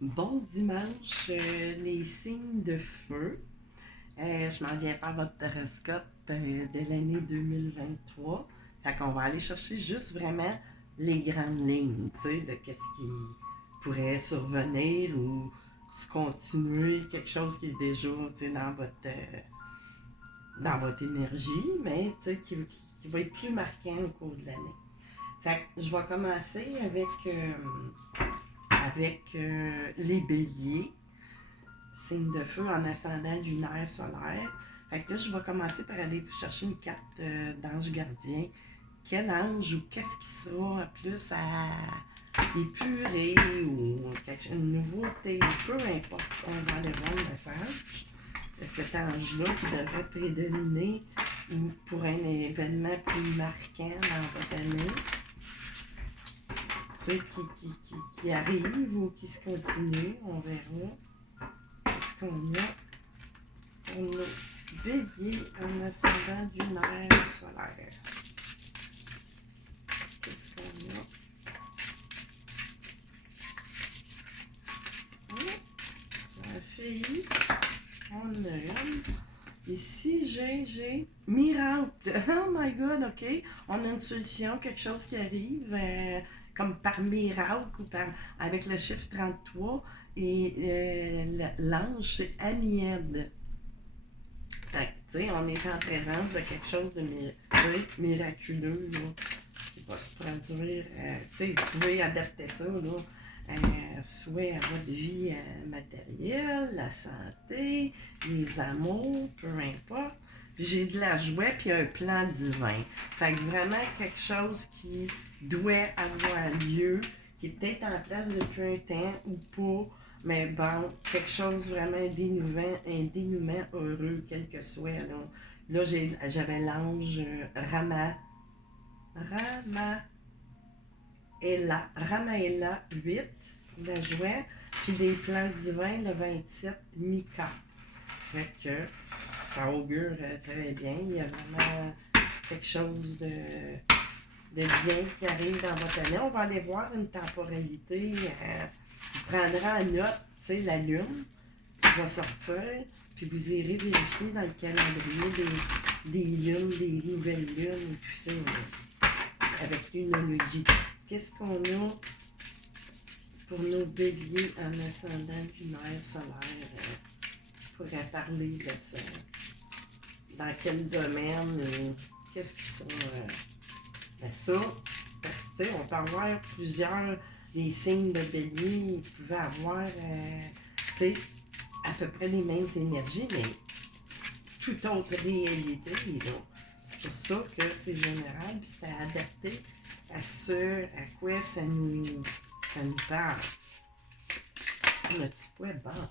Bon dimanche, les signes de feu. Je m'en viens faire votre horoscope de l'année 2023. Fait qu'on va aller chercher juste vraiment les grandes lignes, tu sais, de qu'est-ce qui pourrait survenir ou se continuer, quelque chose qui est déjà, tu sais, dans votre énergie, mais tu sais, qui va être plus marquant au cours de l'année. Fait que je vais commencer avec les béliers, signe de feu en ascendant lunaire solaire. Fait que là, je vais commencer par aller vous chercher une carte d'ange gardien. Quel ange ou qu'est-ce qui sera plus à épurer ou une nouveauté, peu importe, on va aller voir le message de cet ange-là qui devrait prédominer pour un événement plus marquant dans votre année. Tu sais, qui arrive ou qui se continue, on verra. Qu'est-ce qu'on a pour nos béliers en ascendant lunaire solaire? Qu'est-ce qu'on a? La fille, on a une. Ici, j'ai miracle. Oh my god, ok. On a une solution, quelque chose qui arrive comme par miracle ou avec le chiffre 33. Et l'ange, c'est Amied. Fait que, tu sais, on est en présence de quelque chose de miraculeux là, qui va se produire. Tu sais, vous pouvez adapter ça là, soit à votre vie matérielle, la santé, les amours, peu importe. J'ai de la joie puis un plan divin. Fait que vraiment quelque chose qui doit avoir lieu, qui est peut-être en place depuis un temps ou pas, mais bon, quelque chose vraiment indénouement heureux, quel que soit. Là j'avais l'ange Ramaella 8 pour la joie, puis des plans divins le 27 Mika. Fait que ça augure très bien. Il y a vraiment quelque chose de bien qui arrive dans votre année. On va aller voir une temporalité. Vous prendrez en note, tu sais, la lune qui va sortir, puis vous irez vérifier dans le calendrier des lunes, des nouvelles lunes et tout ça, avec lunologie. Qu'est-ce qu'on a pour nos béliers en ascendant lunaire solaire? On pourrait parler de ça. Dans quel domaine, qu'est-ce qu'ils sont... Ben ça, parce que, tu sais, on peut avoir plusieurs des signes de bélier, ils pouvaient avoir, tu sais, à peu près les mêmes énergies, mais toute autre réalité, là. C'est pour ça que c'est général, puis c'est adapté à ce à quoi ça nous parle. On a-tu quoi? Bon.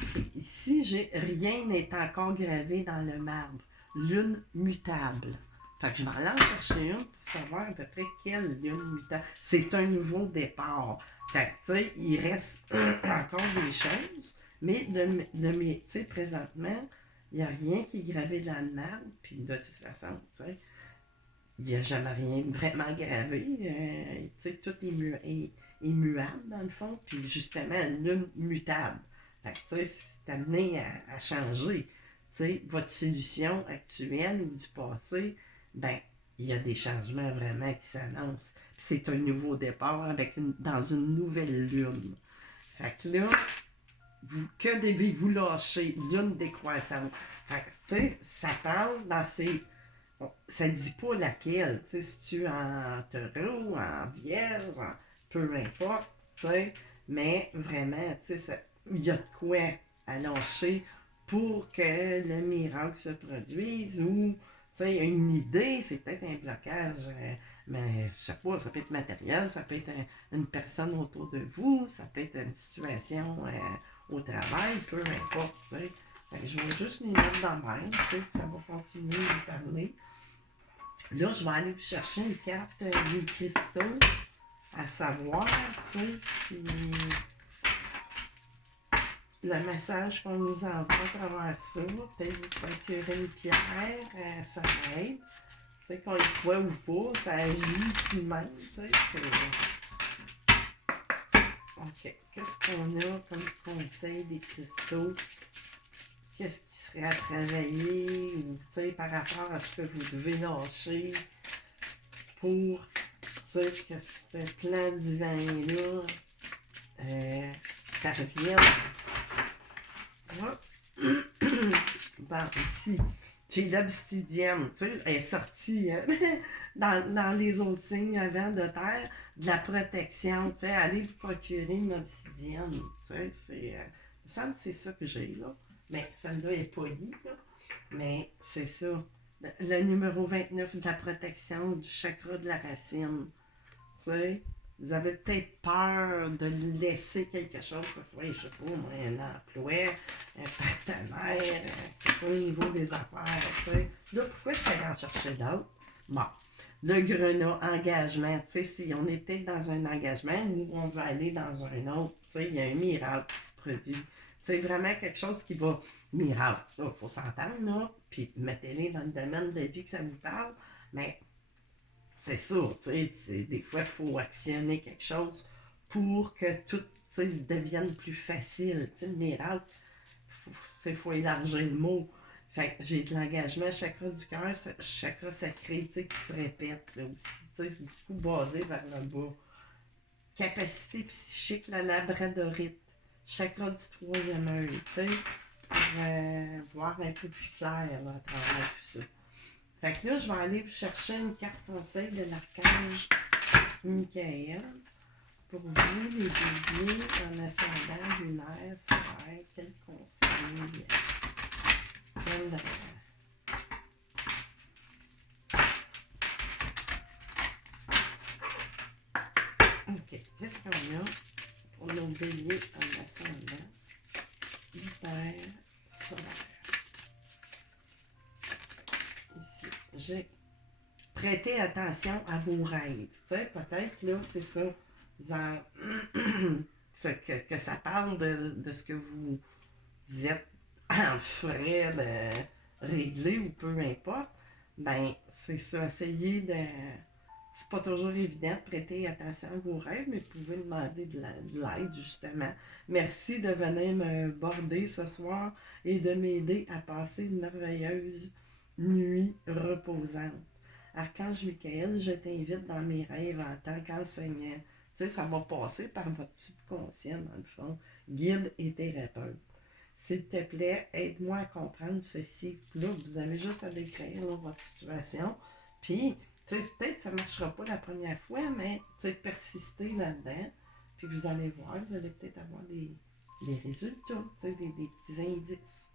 Okay. Ici, rien n'est encore gravé dans le marbre. Lune mutable. Fait que je vais aller en chercher une pour savoir à peu près quelle lune mutable. C'est un nouveau départ. Fait que, tu sais, il reste encore des choses, mais tu sais, présentement, il n'y a rien qui est gravé dans le marbre, puis de toute façon, tu sais, il n'y a jamais rien vraiment gravé. Tu sais, tout est muable dans le fond, puis justement, lune mutable. Fait que, tu sais, c'est amené à changer. Tu sais, votre solution actuelle ou du passé, ben, il y a des changements vraiment qui s'annoncent. Puis c'est un nouveau départ dans une nouvelle lune. Fait que là, que devez-vous lâcher? Lune décroissante. Fait que, tu sais, ça parle dans ces... Ça dit pas laquelle, tu sais, si tu es en taureau, en vierge, peu importe, tu sais, mais vraiment, tu sais, il y a de quoi à lâcher pour que le miracle se produise ou, tu sais, une idée, c'est peut-être un blocage, mais je sais pas, ça peut être matériel, ça peut être une personne autour de vous, ça peut être une situation au travail, peu importe, tu sais. Je vais juste les mettre dans le même, tu sais, ça va continuer à vous parler. Là, je vais aller vous chercher une carte des cristaux, à savoir, tu sais, si le message qu'on nous envoie à travers ça, peut-être vous procurer une pierre, ça aide. Tu sais, qu'on y croit ou pas, ça agit tout de même, tu sais, c'est... OK. Qu'est-ce qu'on a comme conseil des cristaux? Qu'est-ce qui serait à travailler ou, tu sais, par rapport à ce que vous devez lâcher pour, tu sais, que ce plan divin-là parvienne. Bon, ici, j'ai l'obsidienne, tu sais, elle est sortie hein, dans les autres signes avant de terre, de la protection, tu sais, allez vous procurer une obsidienne, tu sais, c'est, il me semble que c'est ça que j'ai, là, mais celle-là est polie, là, mais c'est ça, le numéro 29 de la protection du chakra de la racine, tu sais, vous avez peut-être peur de laisser quelque chose, que ce soit, je sais pas, moi, un emploi, un partenaire, que ce soit au niveau des affaires, tu sais. Là, pourquoi je vais en chercher d'autres? Bon, le grenat, engagement, tu sais, si on est peut-être dans un engagement ou on veut aller dans un autre, tu sais, il y a un miracle qui se produit. C'est vraiment quelque chose qui va miracle. Là, il faut s'entendre, là, puis mettez-les dans le domaine de la vie que ça vous parle, mais c'est ça, tu sais, des fois, il faut actionner quelque chose pour que tout devienne plus facile. Tu sais, le miracle, il faut élargir le mot. Fait que j'ai de l'engagement, chakra du cœur, chakra sacré, tu sais, qui se répète là aussi. Tu sais, c'est beaucoup basé vers le bas. Capacité psychique, la labradorite, chakra du troisième œil, tu sais, pour voir un peu plus clair là, à travers tout ça. Fait que là, je vais aller vous chercher une carte conseil de l'archange Michael pour vous, les béliers en ascendant lunaire, solaire, quel conseil, quel... OK, qu'est-ce qu'on a pour nos béliers en ascendant lunaire, solaire? Ici, j'ai prêtez attention à vos rêves. Tu sais, peut-être, là, c'est ça. Que ça parle de ce que vous êtes en frais de régler ou peu importe. Ben, c'est ça. Essayez de. C'est pas toujours évident de prêter attention à vos rêves, mais vous pouvez demander de l'aide, justement. Merci de venir me border ce soir et de m'aider à passer une merveilleuse nuit reposante. Archange Michael, je t'invite dans mes rêves en tant qu'enseignant. Tu sais, ça va passer par votre subconscient, dans le fond, guide et thérapeute. S'il te plaît, aide-moi à comprendre ceci. Là, vous avez juste à décrire là, votre situation. Puis, tu sais, peut-être que ça ne marchera pas la première fois, mais tu sais, persistez là-dedans. Puis vous allez voir, vous allez peut-être avoir des résultats, tu sais, des petits indices.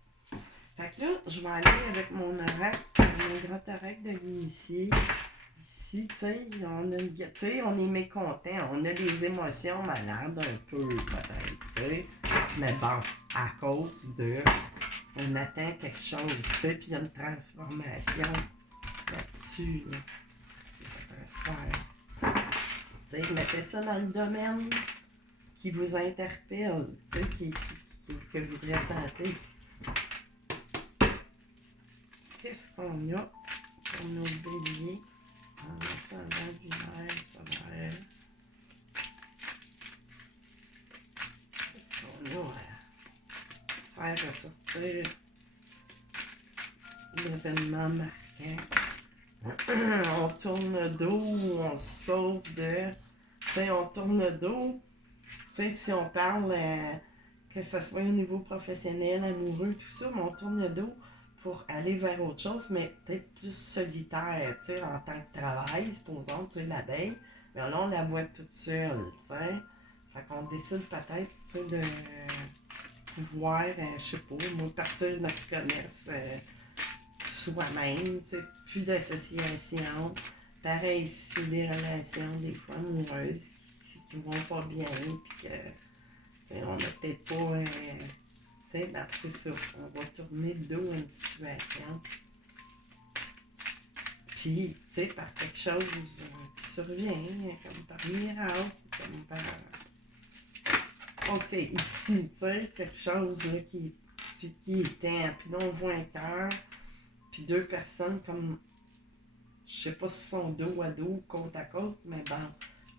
Fait que là, je vais aller avec mon oracle, mon grand oracle de l'initié. Ici, tu sais, on est mécontent, on a des émotions malades un peu, peut-être, tu sais. Mais bon, à cause de, on attend quelque chose, tu sais, puis il y a une transformation là-dessus, là. Tu sais, mettez ça dans le domaine qui vous interpelle, tu sais, que vous ressentez. Qu'est-ce qu'on a pour nos béliers en ascendant lunaire, solaire? Qu'est-ce qu'on a à faire ressortir l'événement marquant? On tourne le dos, on sauve de... Tu sais, on tourne le dos. Tu sais, si on parle, que ce soit au niveau professionnel, amoureux, tout ça, mais on tourne le dos pour aller vers autre chose, mais peut-être plus solitaire, tu sais, en tant que travail, supposons, tu sais, l'abeille, mais là, on la voit toute seule, tu sais. Fait qu'on décide peut-être, tu sais, de pouvoir, je sais pas, moi, partir de notre commerce soi-même, tu sais, plus d'association. Pareil, c'est des relations, des fois, amoureuses qui vont pas bien, puis que, on n'a peut-être pas... tu sais, ben, c'est ça, on va tourner le dos à une situation. Puis, tu sais, par quelque chose qui survient, comme par miracle, comme par... OK, ici, tu sais, quelque chose là, qui éteint. Puis là, on voit un cœur, puis deux personnes comme... Je sais pas si sont dos à dos, côte à côte, mais bon,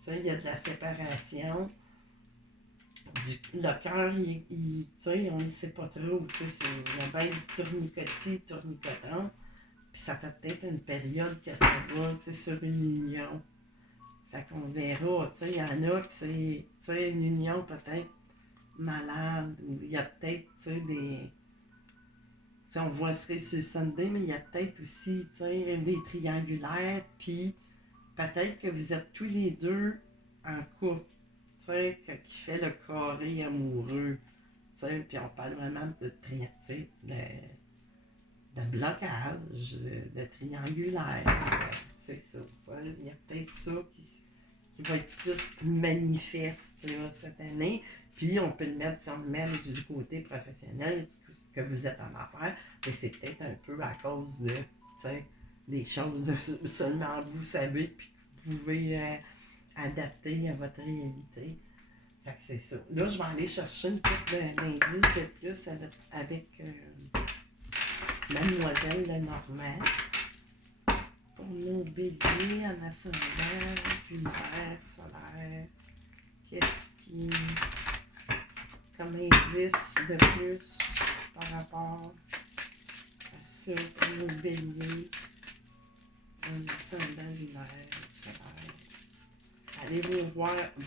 tu sais, il y a de la séparation. le cœur, tu sais, on ne sait pas trop. Tu sais, il y a bien du tournicotis, tournicotant. Puis ça fait peut-être une période que ça dure, tu sais, sur une union. Fait qu'on verra, tu sais, il y en a qui c'est, tu sais, une union peut-être malade, ou il y a peut-être, tu sais, des... Tu sais, on voit sur Sunday, mais il y a peut-être aussi, tu sais, des triangulaires, puis peut-être que vous êtes tous les deux en couple, tu sais, qui fait le carré amoureux, tu sais, puis on parle vraiment de, tu sais, de blocage, de triangulaire, c'est ça, tu sais, il y a peut-être ça qui va être plus manifeste là, cette année. Puis on peut le mettre, si on le met du côté professionnel, que vous êtes en affaires, mais c'est peut-être un peu à cause de, tu sais, des choses que seulement vous savez, puis que vous pouvez adapter à votre réalité. Fait que c'est ça. Là, je vais aller chercher une coupe d'indices de plus avec Mademoiselle Lenormand. Pour nos béliers en ascendant, lunaire, solaire, qu'est-ce qui, comme indice de plus par rapport à ça pour nos béliers en ascendant, lunaire, solaire. Allez-vous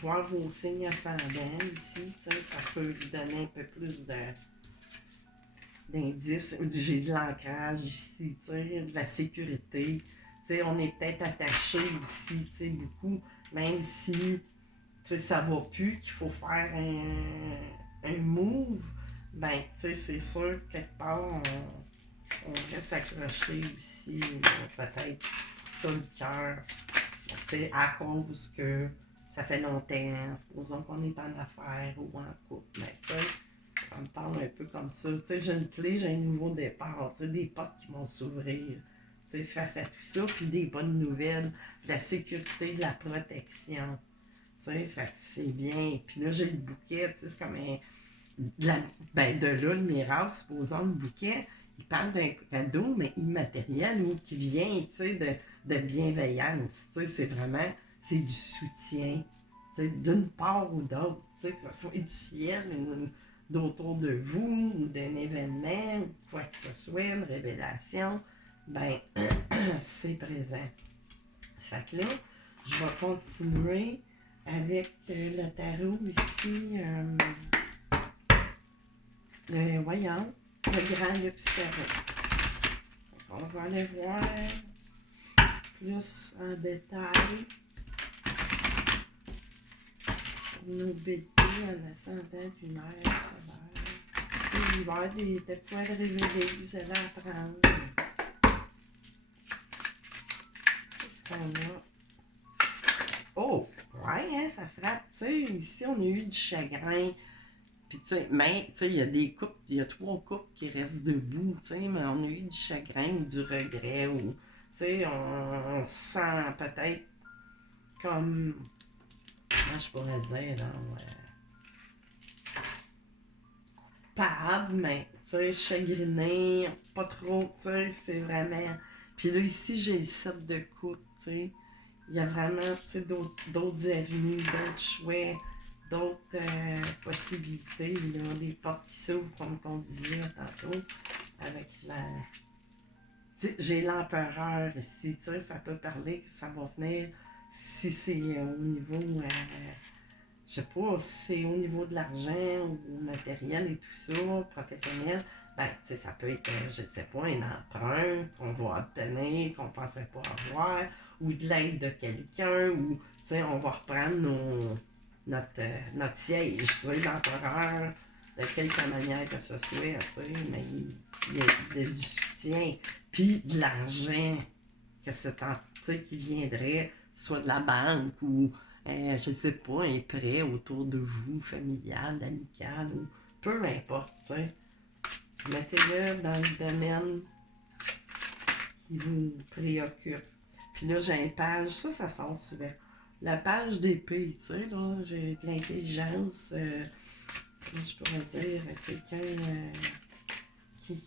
voir vos signes ascendants ici, ça peut vous donner un peu plus d'indices. J'ai de l'ancrage ici, de la sécurité. T'sais, on est peut-être attaché aussi, beaucoup, même si ça va plus, qu'il faut faire un move, ben, c'est sûr que quelque part, on reste accroché aussi, peut-être sur le cœur, à cause que ça fait longtemps, supposons qu'on est en affaires ou en couple, mais ça me parle un peu comme ça. J'ai une clé, j'ai un nouveau départ, des portes qui vont s'ouvrir. Face à tout ça, puis des bonnes nouvelles, de la sécurité, de la protection. Fait que c'est bien. Puis là, j'ai le bouquet, c'est comme un. De là, le miracle, supposons le bouquet, il parle d'un cadeau, mais immatériel, ou qui vient, de bienveillance. C'est vraiment, c'est du soutien, d'une part ou d'autre, que ce soit du ciel, d'autour de vous, ou d'un événement, ou quoi que ce soit, une révélation. Ben, c'est présent. Fait que là, je vais continuer avec le tarot ici. Voyons, le grand luxe tarot. On va aller voir plus en détail sur nos béliers en ascendant lunaire, solaire. Il va y avoir des points de révéler, vous allez apprendre. On a... Oh! Ouais, hein, ça frappe. Tu sais, ici, on a eu du chagrin. Puis, tu sais, mais, tu sais, il y a des couples, il y a 3 couples qui restent debout, tu sais, mais on a eu du chagrin ou du regret, ou, tu sais, on se sent peut-être comme, comment je pourrais dire, là, coupable, mais, tu sais, chagriné, pas trop, tu sais, c'est vraiment... Puis là, ici, j'ai le 7 de coupe, tu sais. Il y a vraiment, tu sais, d'autres avenues, d'autres choix, d'autres possibilités, là, des portes qui s'ouvrent, comme on disait tantôt, avec la... Tu sais, j'ai l'empereur ici, tu sais, ça peut parler, ça va venir, si c'est au niveau, je sais pas, si c'est au niveau de l'argent ou matériel et tout ça, professionnel, ben, tu sais, ça peut être, je sais pas, un emprunt qu'on va obtenir, qu'on pensait pas avoir, ou de l'aide de quelqu'un, ou, tu sais, on va reprendre notre siège, tu sais, l'empereur, de quelque manière que ce soit, tu sais, mais il y a du soutien, puis de l'argent, que c'est tu sais, qui viendrait, soit de la banque, ou, je ne sais pas, un prêt autour de vous, familial, amical, ou peu importe, tu sais. Mettez-le dans le domaine qui vous préoccupe. Puis là, j'ai une page, ça sort souvent. La page d'épée, tu sais, là, j'ai de l'intelligence, je pourrais dire, quelqu'un qui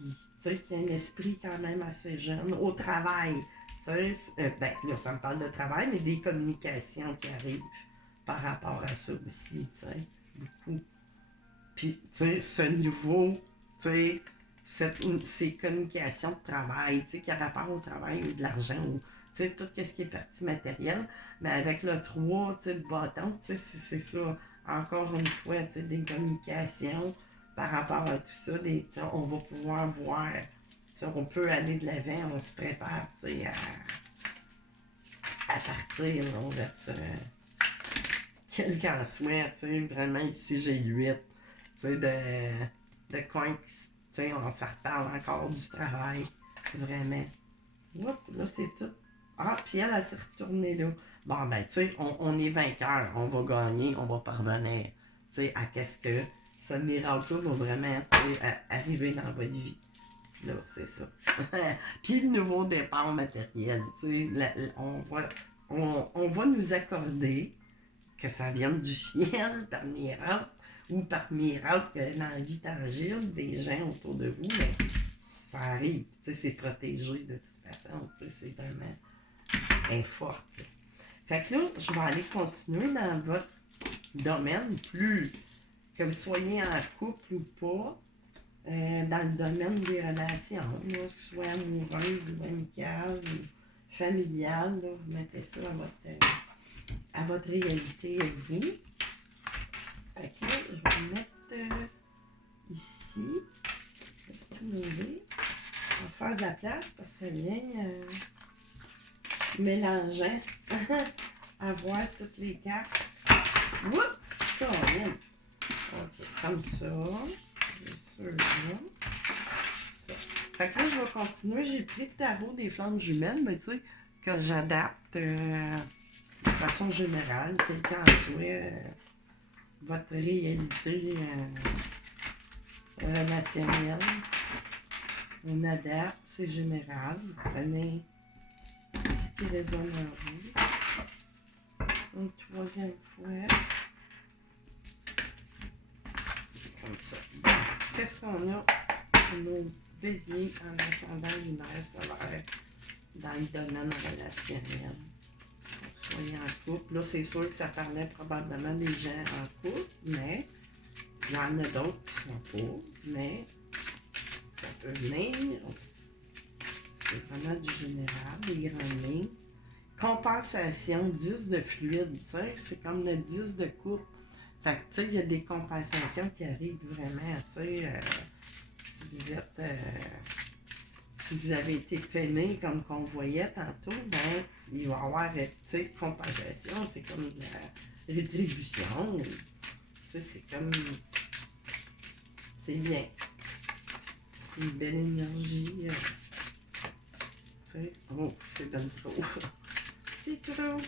a un esprit quand même assez jeune, au travail. Ben, là, ça me parle de travail, mais des communications qui arrivent par rapport à ça aussi, tu sais, beaucoup. Puis, tu sais, ce nouveau, tu sais, ces communications de travail, tu sais, qui a rapport au travail ou de l'argent, ou, tu sais, tout ce qui est partie matérielle, mais avec le 3, tu sais, le bâton, tu sais, c'est ça, encore une fois, tu sais, des communications par rapport à tout ça, on va pouvoir voir, tu sais, on peut aller de l'avant, on se prépare, tu sais, à partir, là, vers ça, quel qu'en soit, tu sais, vraiment, ici, j'ai 8, tu sais, de coins qui, tu sais, on s'en reparle encore du travail, vraiment. Oups, là, c'est tout. Ah, puis elle s'est retournée là. Bon, ben, tu sais, on est vainqueur, on va gagner, on va parvenir, tu sais, à qu'est-ce que ce miracle-là va vraiment, tu sais, arriver dans votre vie. Là, c'est ça. Puis le nouveau départ matériel, tu sais, on va nous accorder que ça vienne du ciel par miracle ou par miracle dans la vie tangible des gens autour de vous, mais ça arrive. Tu sais, c'est protégé de toute façon. Tu sais, c'est vraiment forte. Fait que là, je vais aller continuer dans votre domaine, plus que vous soyez en couple ou pas, dans le domaine des relations, là, que ce soit amoureuse ou amicale ou familiale, là, vous mettez ça à votre réalité à vous. Fait que là, je vais mettre ici. Je vais tout lever. On va faire de la place parce que ça vient mélangeant à voir toutes les cartes. Oups! Ça vient. OK, comme ça. Bien sûr, là. Ça. Fait que là, je vais continuer. J'ai pris le tarot des flammes jumelles, mais tu sais, que j'adapte de façon générale, quel qu'en soit votre réalité relationnelle. On adapte, c'est général. Vous prenez ce qui résonne en vous. Une troisième fois. Comme ça. Qu'est-ce qu'on a pour nos béliers en ascendant lunaire solaire dans le domaine relationnel? Soyez en couple. Là, c'est sûr que ça parlait probablement des gens en couple, mais il y en a d'autres qui sont pas, mais ça peut venir. C'est vraiment du général, des grandes lignes. Compensation, 10 de fluide, tu sais, c'est comme le 10 de couple. Fait que, tu sais, il y a des compensations qui arrivent vraiment, tu sais, si vous êtes, si vous avez été peiné comme qu'on voyait tantôt, ben, il va y avoir, tu sais, compensation, c'est comme de la rétribution, tu sais, c'est comme, c'est bien. C'est une belle énergie, tu sais, oh, c'est bien trop. C'est trop.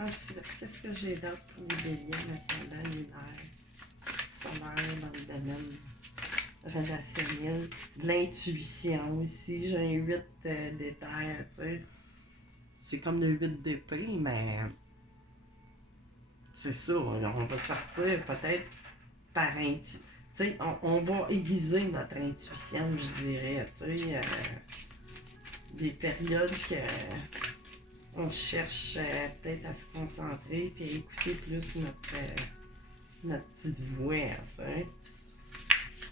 Ensuite, qu'est-ce que j'ai d'autre pour les béliers, ascendant lunaire, solaire dans le domaine relationnel, de l'intuition ici, j'ai un 8 d'éther, tu sais. C'est comme le 8 d'épée, mais c'est ça, on va sortir peut-être par intuition. Tu sais, on va aiguiser notre intuition, je dirais, tu sais, des périodes que on cherche peut-être à se concentrer puis à écouter plus notre petite voix, en fait.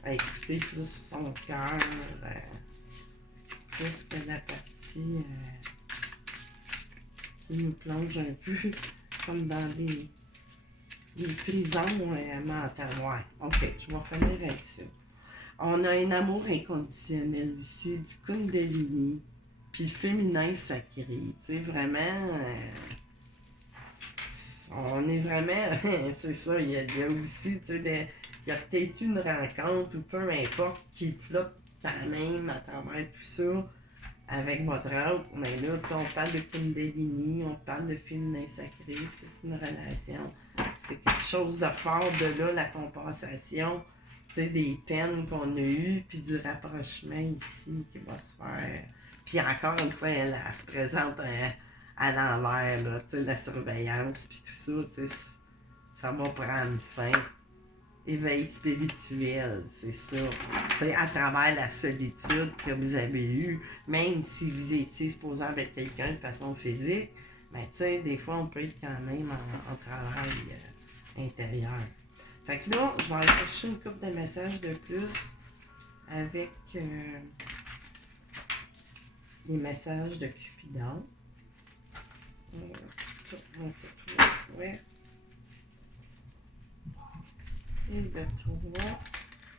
À écouter plus son cœur, plus que la partie qui nous plonge un peu comme dans des prisons mentales. Ouais, ok, je vais finir avec ça. On a un amour inconditionnel ici, du Kundalini. Puis le féminin sacré, tu sais, vraiment, on est vraiment, c'est ça, il y a aussi, tu sais, il y a peut-être une rencontre ou peu importe qui flotte quand même à travers tout ça avec votre autre, mais là, tu sais, on parle de Kundalini, on parle de féminin sacré, tu sais, c'est une relation, c'est quelque chose de fort de là, la compensation, tu sais, des peines qu'on a eues, puis du rapprochement ici qui va se faire. Puis encore une fois, elle se présente à l'envers, là, tu sais, la surveillance, puis tout ça, tu sais, ça va prendre fin. Éveil spirituel, c'est ça. Tu sais, à travers la solitude que vous avez eue, même si vous étiez supposé avec quelqu'un de façon physique, ben, tu sais, des fois, on peut être quand même en travail intérieur. Fait que là, je vais aller chercher une couple de messages de plus avec les messages de Cupidon. Tourne sur 3 fois. Et de 3.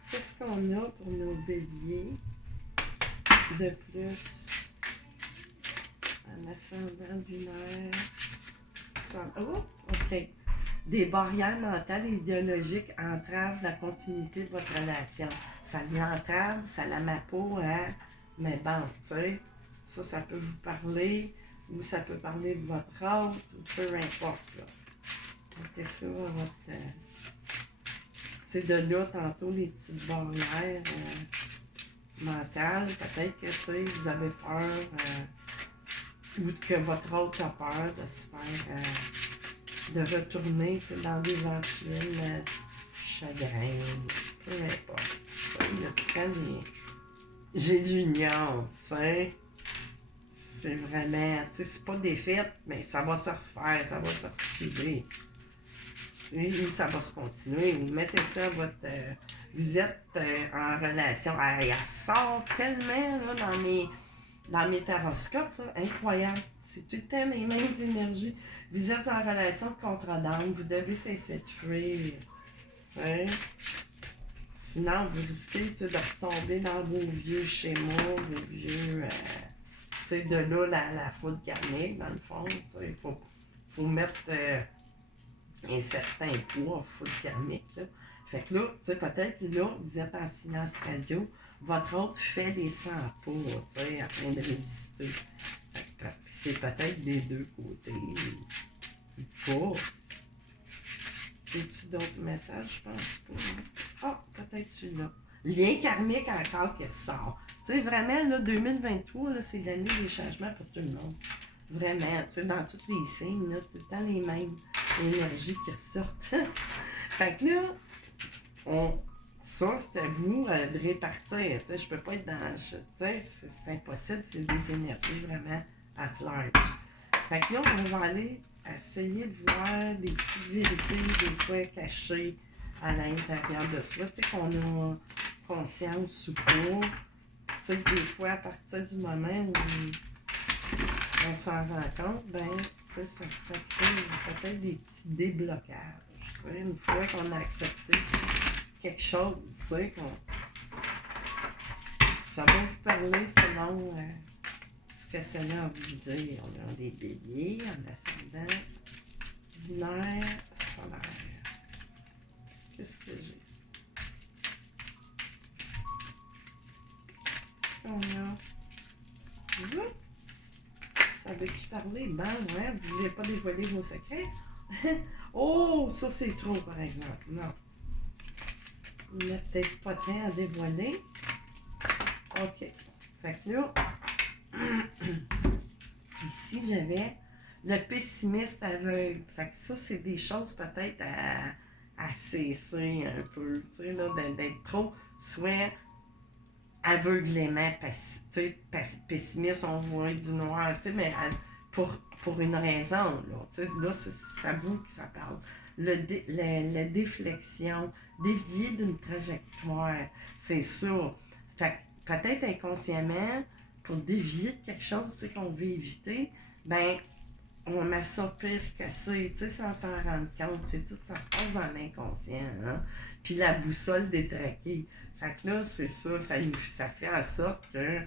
Qu'est-ce qu'on a pour nos béliers de plus? Un ascendant lunaire. Oh, OK. Des barrières mentales et idéologiques entravent la continuité de votre relation. Ça l'entrave, ça la m'appeau, hein? Mais bon, tu sais, ça peut vous parler, ou ça peut parler de votre autre, ou peu importe, là. Mettez ça à votre... c'est de là, tantôt, les petites barrières mentales. Peut-être que, tu sais, vous avez peur, ou que votre autre a peur de se faire... de retourner dans d'éventuels chagrins, peu importe. Il y a tout le temps des... J'ai l'union, tu sais. C'est vraiment, tu sais, c'est pas des fêtes, mais ça va se refaire, ça va se refiler. Ou ça va se continuer. Vous mettez ça à votre... vous êtes en relation. Elle sort tellement là, dans mes taroscopes, là, incroyable. C'est tout le temps les mêmes énergies. Vous êtes en relation de contre-dame, vous devez cesser de fuir. Hein? Sinon, vous risquez de retomber dans vos vieux schémas, vos vieux... de là, la foudre karmique, dans le fond. Il faut mettre un certain poids en foudre karmique. Là. Fait que là, peut-être que là, vous êtes en silence radio, votre autre fait des 100 pas, afin de résister. C'est peut-être des deux côtés, ou pas. J'ai-tu d'autres messages? Je pense pas. Ah, peut-être celui-là. Lien karmique encore qui ressort. Tu sais, vraiment, là, 2023, là, c'est l'année des changements pour tout le monde. Vraiment, tu sais, dans tous les signes, là, c'est tout le temps les mêmes énergies qui ressortent. Fait que là, ça, c'est à vous de répartir. Tu sais, je peux pas être dans... Tu sais, c'est impossible, c'est des énergies vraiment à large. Fait que là, on va aller essayer de voir des petites vérités, des fois cachées à l'intérieur de soi, tu sais, qu'on a conscience ou pas. Tu sais, des fois, à partir du moment où on s'en rend compte, ben, tu sais, ça crée peut-être des petits déblocages. Tu sais, une fois qu'on a accepté quelque chose, tu sais, ça va vous parler selon ce que cela a voulu dire. On a des béliers, en ascendant, lunaire, solaire. Qu'est-ce que j'ai? Qu'est-ce qu'on a? Oui. Ça veut-tu parler? Ben, ouais, vous ne voulez pas dévoiler vos secrets? Oh, ça c'est trop, par exemple. Non. Il n'y a peut-être pas de temps à dévoiler. OK. Fait que là, ici, j'avais le pessimiste aveugle. Fait que ça, c'est des choses peut-être à cesser un peu, tu sais, là, d'être trop, soit aveuglément pessimiste, on voit du noir, tu sais, mais pour une raison, là, tu sais, là, c'est à vous que ça parle. La déflexion, dévier d'une trajectoire, c'est ça. Fait que peut-être inconsciemment, pour dévier de quelque chose, tu sais, qu'on veut éviter, ben, on met ça pire que c'est, tu sais, sans s'en rendre compte, c'est tout, ça se passe dans l'inconscient, hein. Puis la boussole détraquée. Fait que là, c'est ça, ça fait en sorte que, tu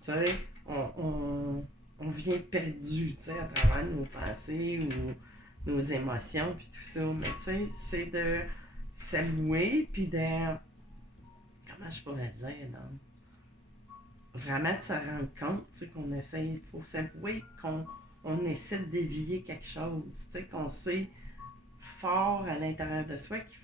sais, on vient perdu, tu sais, à travers nos pensées ou nos émotions, puis tout ça. Mais tu sais, c'est de s'avouer, puis de, comment je pourrais dire, non? Vraiment de se rendre compte, tu sais, qu'on essaie, il faut s'avouer qu'on essaie de dévier quelque chose, tu sais, qu'on sait fort à l'intérieur de soi qu'il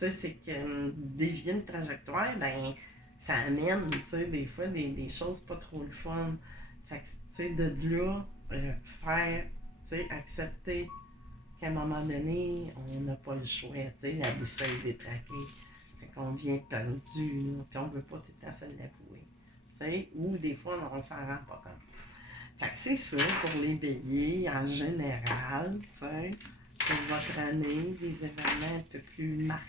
tu sais, c'est que dévier une trajectoire, ben, ça amène, tu sais, des fois, des choses pas trop le fun. Fait que, tu sais, de là, faire, tu sais, accepter qu'à un moment donné, on n'a pas le choix, tu sais, la boussole détraquée. Fait qu'on vient perdu, là, puis on veut pas tout le temps se l'avouer. Tu sais, ou des fois, on s'en rend pas compte. Fait que c'est ça pour les béliers en général, tu sais, pour votre année, des événements un peu plus marquants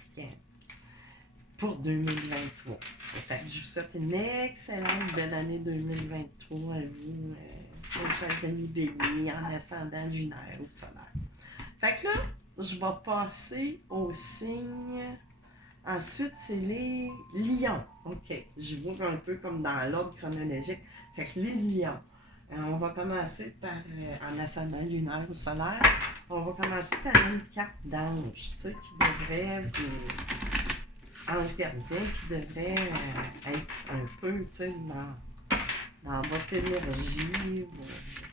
pour 2023. Fait que je vous souhaite une excellente belle année 2023 à vous, mes chers amis bénis, en ascendant lunaire ou solaire. Fait que là, je vais passer au signe. Ensuite, c'est les lions. OK. Je vois un peu comme dans l'ordre chronologique. Fait que les lions. On va commencer par, en ascendant lunaire ou solaire, on va commencer par une carte d'ange, tu sais, qui devrait, ange gardien, qui devrait être un peu, tu sais, dans votre énergie,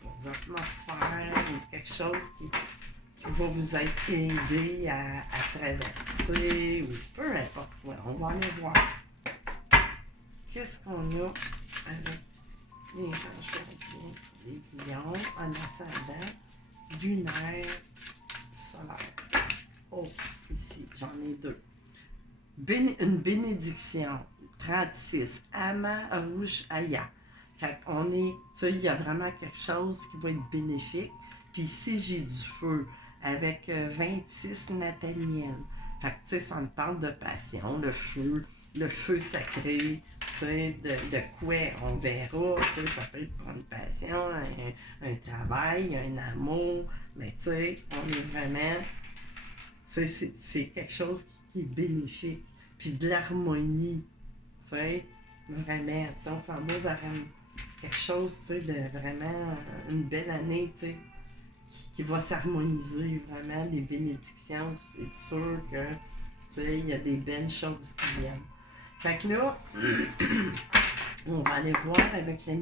vos atmosphères, ou quelque chose qui va vous être aidé à traverser, ou peu importe quoi. On va aller voir. Qu'est-ce qu'on a avec les anges gardiens, les lions en ascendant lunaire solaire. Oh, ici, j'en ai deux. Une bénédiction, 36, Ama Rouge Aya. Fait qu'on est, tu sais, il y a vraiment quelque chose qui va être bénéfique. Puis ici, j'ai du feu avec 26, Nathaniel. Fait que, tu sais, ça me parle de passion, le feu sacré, tu sais, de quoi on verra, tu sais, ça peut être pour une passion, un travail, un amour, mais tu sais, on est vraiment, tu sais, c'est quelque chose qui est bénéfique, puis de l'harmonie, tu sais, vraiment, tu sais, on s'en va vers quelque chose, tu sais, de vraiment une belle année, tu sais, qui va s'harmoniser, vraiment, les bénédictions, c'est sûr que, tu sais, il y a des belles choses qui viennent. Fait que là, on va aller voir avec la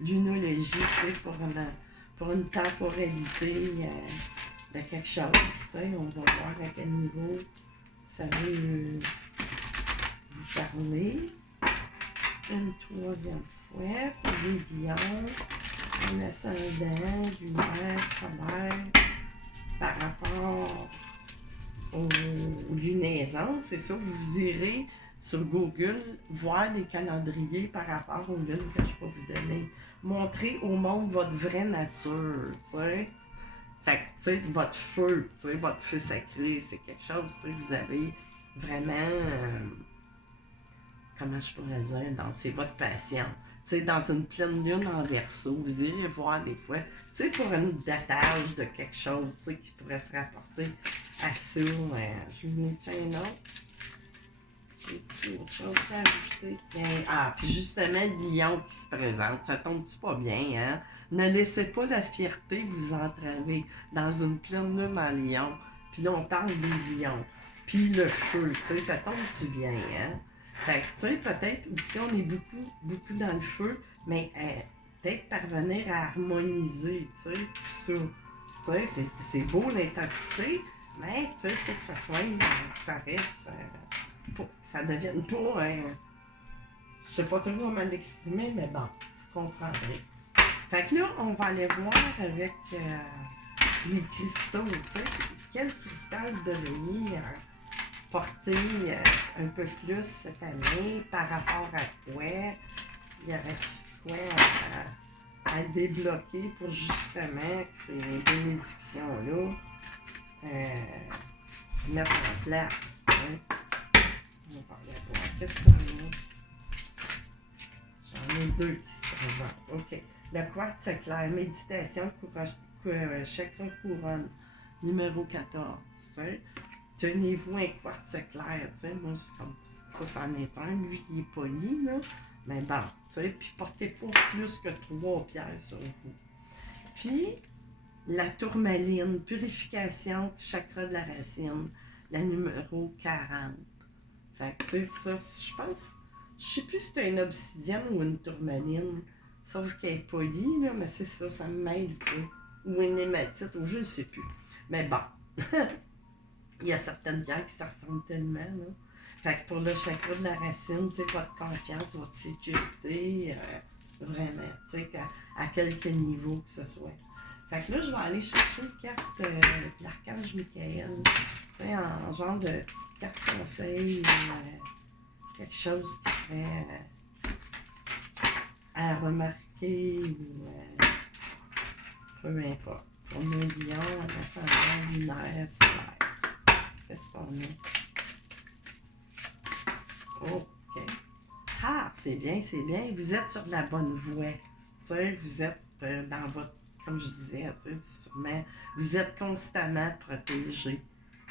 lunologie, tu sais, pour une temporalité de quelque chose, tu sais, on va voir à quel niveau ça veut vous parler. Une troisième fois, pour les lions, un ascendant, lunaire, solaire, par rapport aux lunaisons, c'est ça, vous irez sur Google voir les calendriers par rapport aux lunes que je vais vous donner. Montrez au monde votre vraie nature, tu sais. Fait que, tu sais, votre feu, tu sais, votre feu sacré, c'est quelque chose, tu sais, vous avez vraiment, comment je pourrais dire, c'est votre passion. Tu sais, dans une pleine lune en Verseau, vous irez voir des fois, tu sais, pour un datage de quelque chose, tu sais, qui pourrait se rapporter à ça. Je vous mets un autre. J'ai autre chose à ajouter, tiens. Ah, puis justement, le lion qui se présente, ça tombe-tu pas bien, hein? Ne laissez pas la fierté vous entraver dans une pleine lune en lion. Puis là, on parle des lions. Puis le feu, tu sais, ça tombe-tu bien, hein? Fait que, tu sais, peut-être aussi, on est beaucoup dans le feu, mais peut-être parvenir à harmoniser, tu sais, tout ça. Tu sais, c'est beau l'intensité, mais, tu sais, il faut que ça soit, que ça reste... que ça devienne pas, je sais pas trop comment l'exprimer, mais bon, vous comprendrez. Fait que là, on va aller voir avec les cristaux, tu sais, quel cristal vous devriez porter un peu plus cette année, par rapport à quoi, il y aurait-tu quoi à débloquer pour justement que ces bénédictions-là se mettent en place, hein? On va aller voir. Qu'est-ce qu'on a? J'en ai deux qui se présentent. OK. Le quartz clair, méditation, chakra couronne, numéro 14. T'sais. Tenez-vous un quartz clair. T'sais. Moi, c'est comme ça, c'en est un. Lui, il est poli, là. Mais bon, t'sais. Puis portez pas plus que 3 pierres sur vous. Puis, la tourmaline, purification, chakra de la racine, la numéro 40. Fait que, tu sais, ça, je pense, je sais plus si c'est une obsidienne ou une tourmaline, sauf qu'elle est polie, là, mais c'est ça, ça me mêle pas. Ou une hématite, ou je ne sais plus. Mais bon, il y a certaines pierres qui se ressemblent tellement, là. Fait que pour le chakra de la racine, tu sais, votre confiance, votre sécurité, vraiment, tu sais, à quelque niveau que ce soit. Fait que là, je vais aller chercher une carte de l'archange Michael. Tu sais, en genre de petite carte conseil, quelque chose qui serait à remarquer ou peu importe. Pour nos lions, en ascendant lunaire, solaire. Qu'est-ce qu'on a? OK. Ah, c'est bien, c'est bien. Vous êtes sur la bonne voie. Tu sais, vous êtes dans votre, comme je disais, tu sais, sûrement, vous êtes constamment protégé.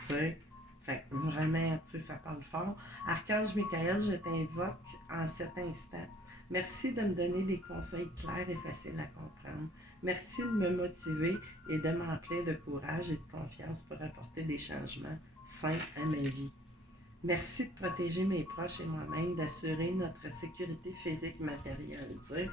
Tu sais, fait que vraiment, tu sais, ça parle fort. Archange Michael, je t'invoque en cet instant. Merci de me donner des conseils clairs et faciles à comprendre. Merci de me motiver et de m'emplir de courage et de confiance pour apporter des changements simples à ma vie. Merci de protéger mes proches et moi-même, d'assurer notre sécurité physique matérielle. Tu sais,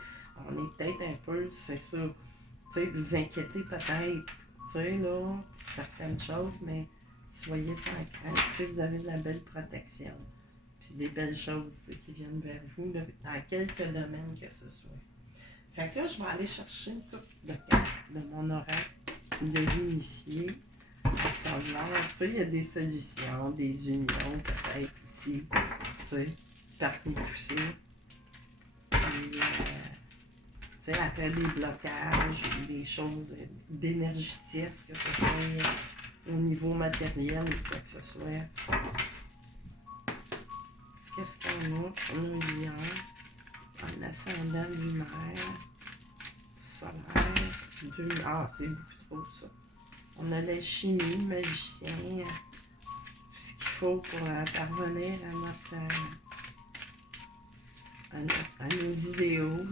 on est peut-être un peu, c'est ça, tu sais, vous inquiétez peut-être, tu sais, là, certaines choses, mais soyez sans crainte. Tu sais, vous avez de la belle protection. Puis des belles choses qui viennent vers vous, là, dans quelques domaines que ce soit. Fait que là, je vais aller chercher une coupe de cartes de mon oracle de l'initié. Tu sais, il y a des solutions, des unions peut-être aussi, tu sais, parmi tout ça. Puis, tu sais, après des blocages, des choses d'énergétique, que ce soit au niveau matériel ou quoi que ce soit. Qu'est-ce qu'on a? On a un lion, un ascendant lunaire, solaire, ah, c'est beaucoup trop ça. On a l'alchimie, le magicien, tout ce qu'il faut pour parvenir à nos idéaux.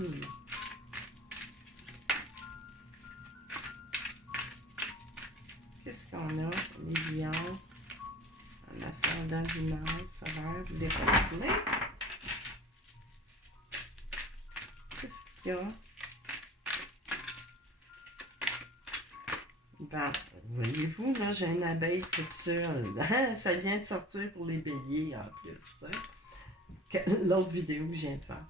Qu'est-ce qu'on a? Les lions, un ascendant lunaire, solaire, vous les reparlez? Qu'est-ce qu'il y a? Bon, voyez-vous, là, j'ai une abeille toute seule. Ça vient de sortir pour les béliers en plus, l'autre vidéo que je viens de faire.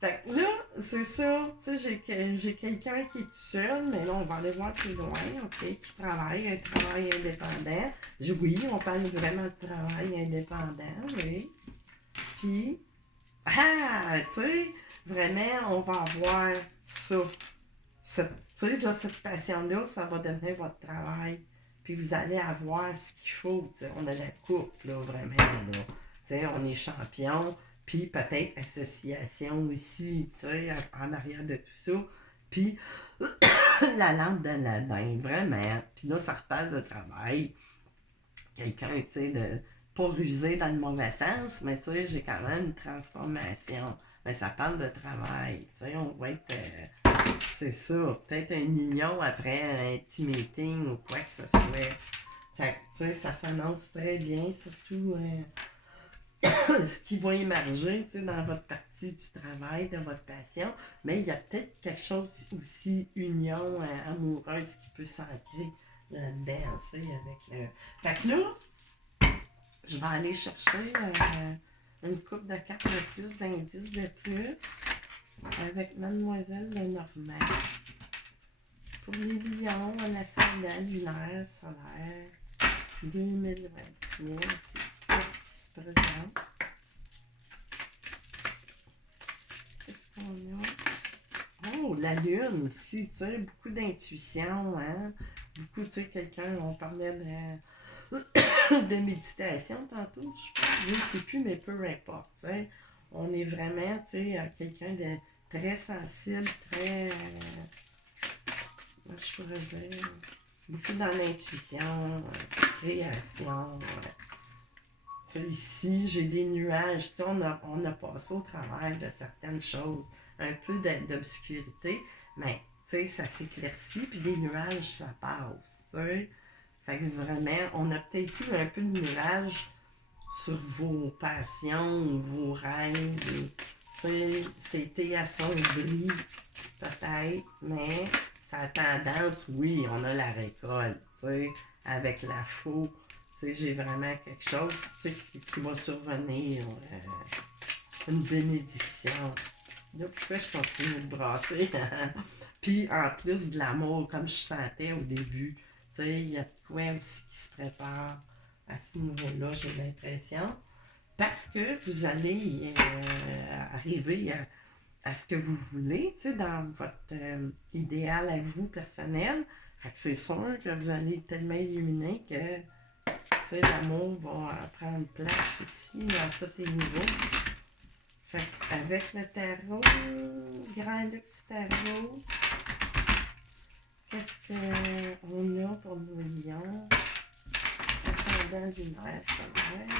Fait que là, c'est ça, tu sais, j'ai quelqu'un qui est tout seul, mais là, on va aller voir plus loin, OK, qui travaille, un travail indépendant. Oui, on parle vraiment de travail indépendant, oui. Puis, tu sais, vraiment, on va avoir ça. Tu sais, là, cette passion-là, ça va devenir votre travail. Puis vous allez avoir ce qu'il faut. T'sais. On a la coupe, là, vraiment. Là. T'sais, on est champion. Puis peut-être association aussi, tu sais, en arrière de tout ça. Puis la lampe d'Aladin, vraiment. Puis là, ça reparle de travail. Quelqu'un, tu sais, de pas rusé dans le mauvais sens, mais tu sais, j'ai quand même une transformation. Mais ça parle de travail. Tu sais, on va être... c'est ça, peut-être une union après un petit meeting ou quoi que ce soit. Fait que, tu sais, ça s'annonce très bien, surtout ce qui va émerger, tu sais, dans votre partie du travail, de votre passion. Mais il y a peut-être quelque chose aussi, union amoureuse qui peut s'ancrer là-dedans, tu sais, avec le... Fait que là, je vais aller chercher une coupe de cartes de plus, d'indices de plus. Avec Mademoiselle Lenormand. Pour les lions, un ascendant lunaire solaire 2021, c'est qu'est-ce qui se présente? Qu'est-ce qu'on a? Oh, la lune aussi, tu sais, beaucoup d'intuition, hein? Beaucoup, tu sais, quelqu'un, on parlait de méditation tantôt, je ne sais plus, mais peu importe, tu sais. On est vraiment, tu sais, quelqu'un de très sensible, très, je pourrais dire, beaucoup dans l'intuition, création. Tu sais, ici, j'ai des nuages, tu sais, on a passé au travers de certaines choses, un peu d'obscurité, mais, tu sais, ça s'éclaircit, puis des nuages, ça passe, tu sais. Fait que vraiment, on a peut-être eu un peu de nuages sur vos passions, vos rêves. C'était assombri, peut-être, mais ça a tendance, oui, on a la récolte, tu sais, avec la faux. Tu sais, j'ai vraiment quelque chose, tu sais, qui va survenir, une bénédiction. Là, pourquoi je continue de brasser? Puis, en plus de l'amour, comme je sentais au début, tu sais, il y a de quoi aussi qui se prépare à ce niveau-là, j'ai l'impression. Parce que vous allez arriver à ce que vous voulez, tu sais, dans votre idéal à vous personnel. Fait que c'est sûr que vous allez être tellement illuminer que, tu sais, l'amour va prendre place aussi à tous les niveaux. Fait avec le tarot, Grand Luxe Tarot, qu'est-ce qu'on a pour nos lions? Ascendant lunaire, solaire.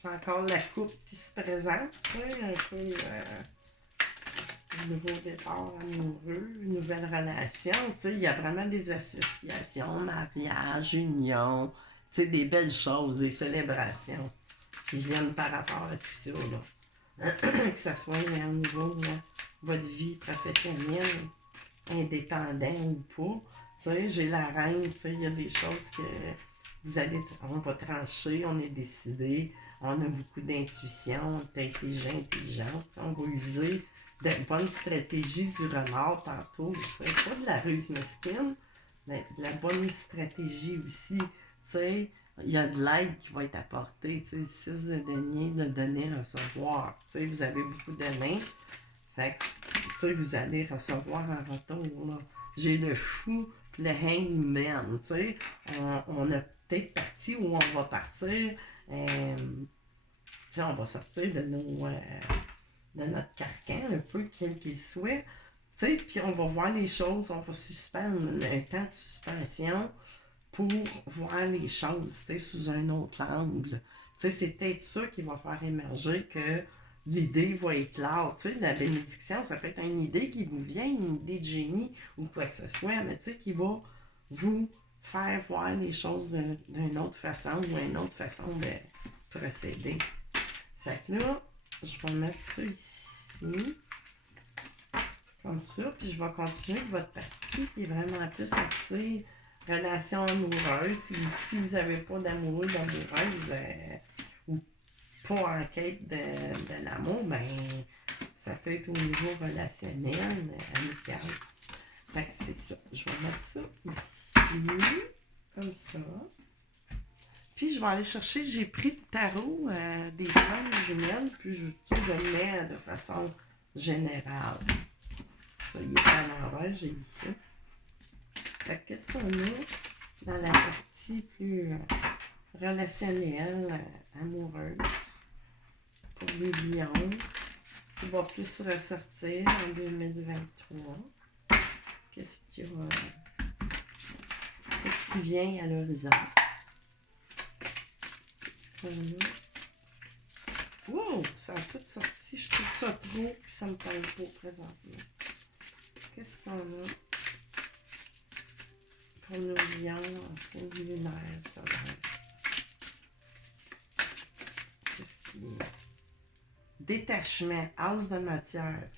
J'ai encore la coupe qui se présente, un peu un nouveau départ amoureux, une nouvelle relation. Il y a vraiment des associations, mariage, union, des belles choses, des célébrations qui viennent par rapport à tout ça. Là. Que ce soit au niveau de votre vie professionnelle, indépendant ou pas. J'ai la reine, il y a des choses que on va trancher, on est décidé, on a beaucoup d'intuition, on est intelligent, on va user de bonnes stratégies du renard tantôt, pas de la ruse mesquine, mais de la bonne stratégie aussi. Il y a de l'aide qui va être apportée, 6 de denier, de donner, recevoir. Vous avez beaucoup donné, fait que vous allez recevoir en retour. Là. J'ai le fou, le hangman, on a peut-être parti où on va partir. On va sortir de notre carcan, un peu quel qu'il soit. Puis on va voir les choses, on va suspendre un temps de suspension pour voir les choses sous un autre angle. C'est peut-être ça qui va faire émerger que l'idée va être claire. La bénédiction, ça peut être une idée qui vous vient, une idée de génie ou quoi que ce soit, mais qui va vous faire voir les choses d'une autre façon ou une autre façon de procéder. Fait que là, je vais mettre ça ici. Comme ça, puis je vais continuer avec votre partie qui est vraiment plus axée relation amoureuse. Si vous n'avez pas d'amoureux, d'amoureuse ou pas en quête de l'amour, ben ça peut être au niveau relationnel, amical. Fait que c'est ça. Je vais mettre ça ici, comme ça. Puis je vais aller chercher, j'ai pris le tarot des flammes jumelles, puis je le mets de façon générale. Ça y est à l'envers, j'ai mis ça. Fait que qu'est-ce qu'on a dans la partie plus relationnelle, amoureuse, pour les lions, qui va plus ressortir en 2023. Qu'est-ce qui vient à l'horizon? Wow! Ça a tout sorti. Je trouve ça trop, puis ça me parle pas présentement. Qu'est-ce qu'on a pour nos lions en signe lunaire solaire? Qu'est-ce qui est? Détachement, as de matière.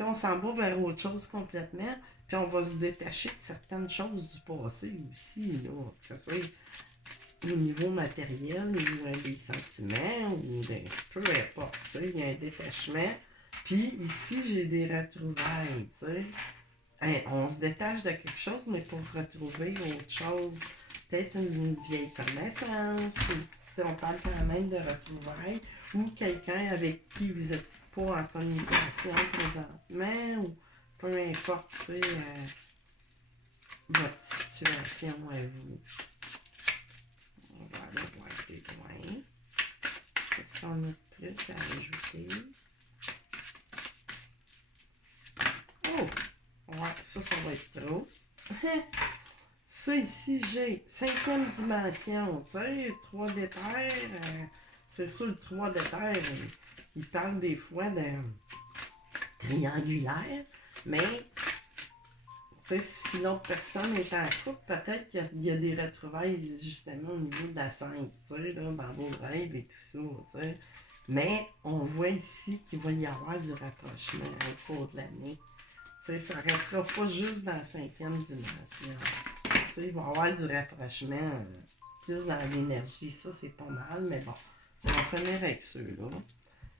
On s'en va vers autre chose complètement, puis on va se détacher de certaines choses du passé aussi, là, que ce soit au niveau matériel ou des sentiments ou peu importe, il y a un détachement. Puis ici, j'ai des retrouvailles, on se détache de quelque chose, mais pour retrouver autre chose, peut-être une vieille connaissance, ou on parle quand même de retrouvailles, ou quelqu'un avec qui vous n'êtes pas en communication présentement, ou peu importe, votre situation à vous. On va aller voir plus loin. Qu'est-ce qu'on a de plus à ajouter? Oh! Ouais, ça va être trop. Ça ici, j'ai 5e dimension, 3 de terre. C'est sûr, le 3 de terre, il parle des fois de triangulaire, mais si l'autre personne est en couple, peut-être qu'il y a des retrouvailles justement au niveau de la scène, dans vos rêves et tout ça, mais on voit ici qu'il va y avoir du rapprochement au cours de l'année. Ça ne restera pas juste dans la 5e dimension. Il va y avoir du rapprochement plus dans l'énergie. Ça, c'est pas mal, mais bon, on va finir avec ceux-là.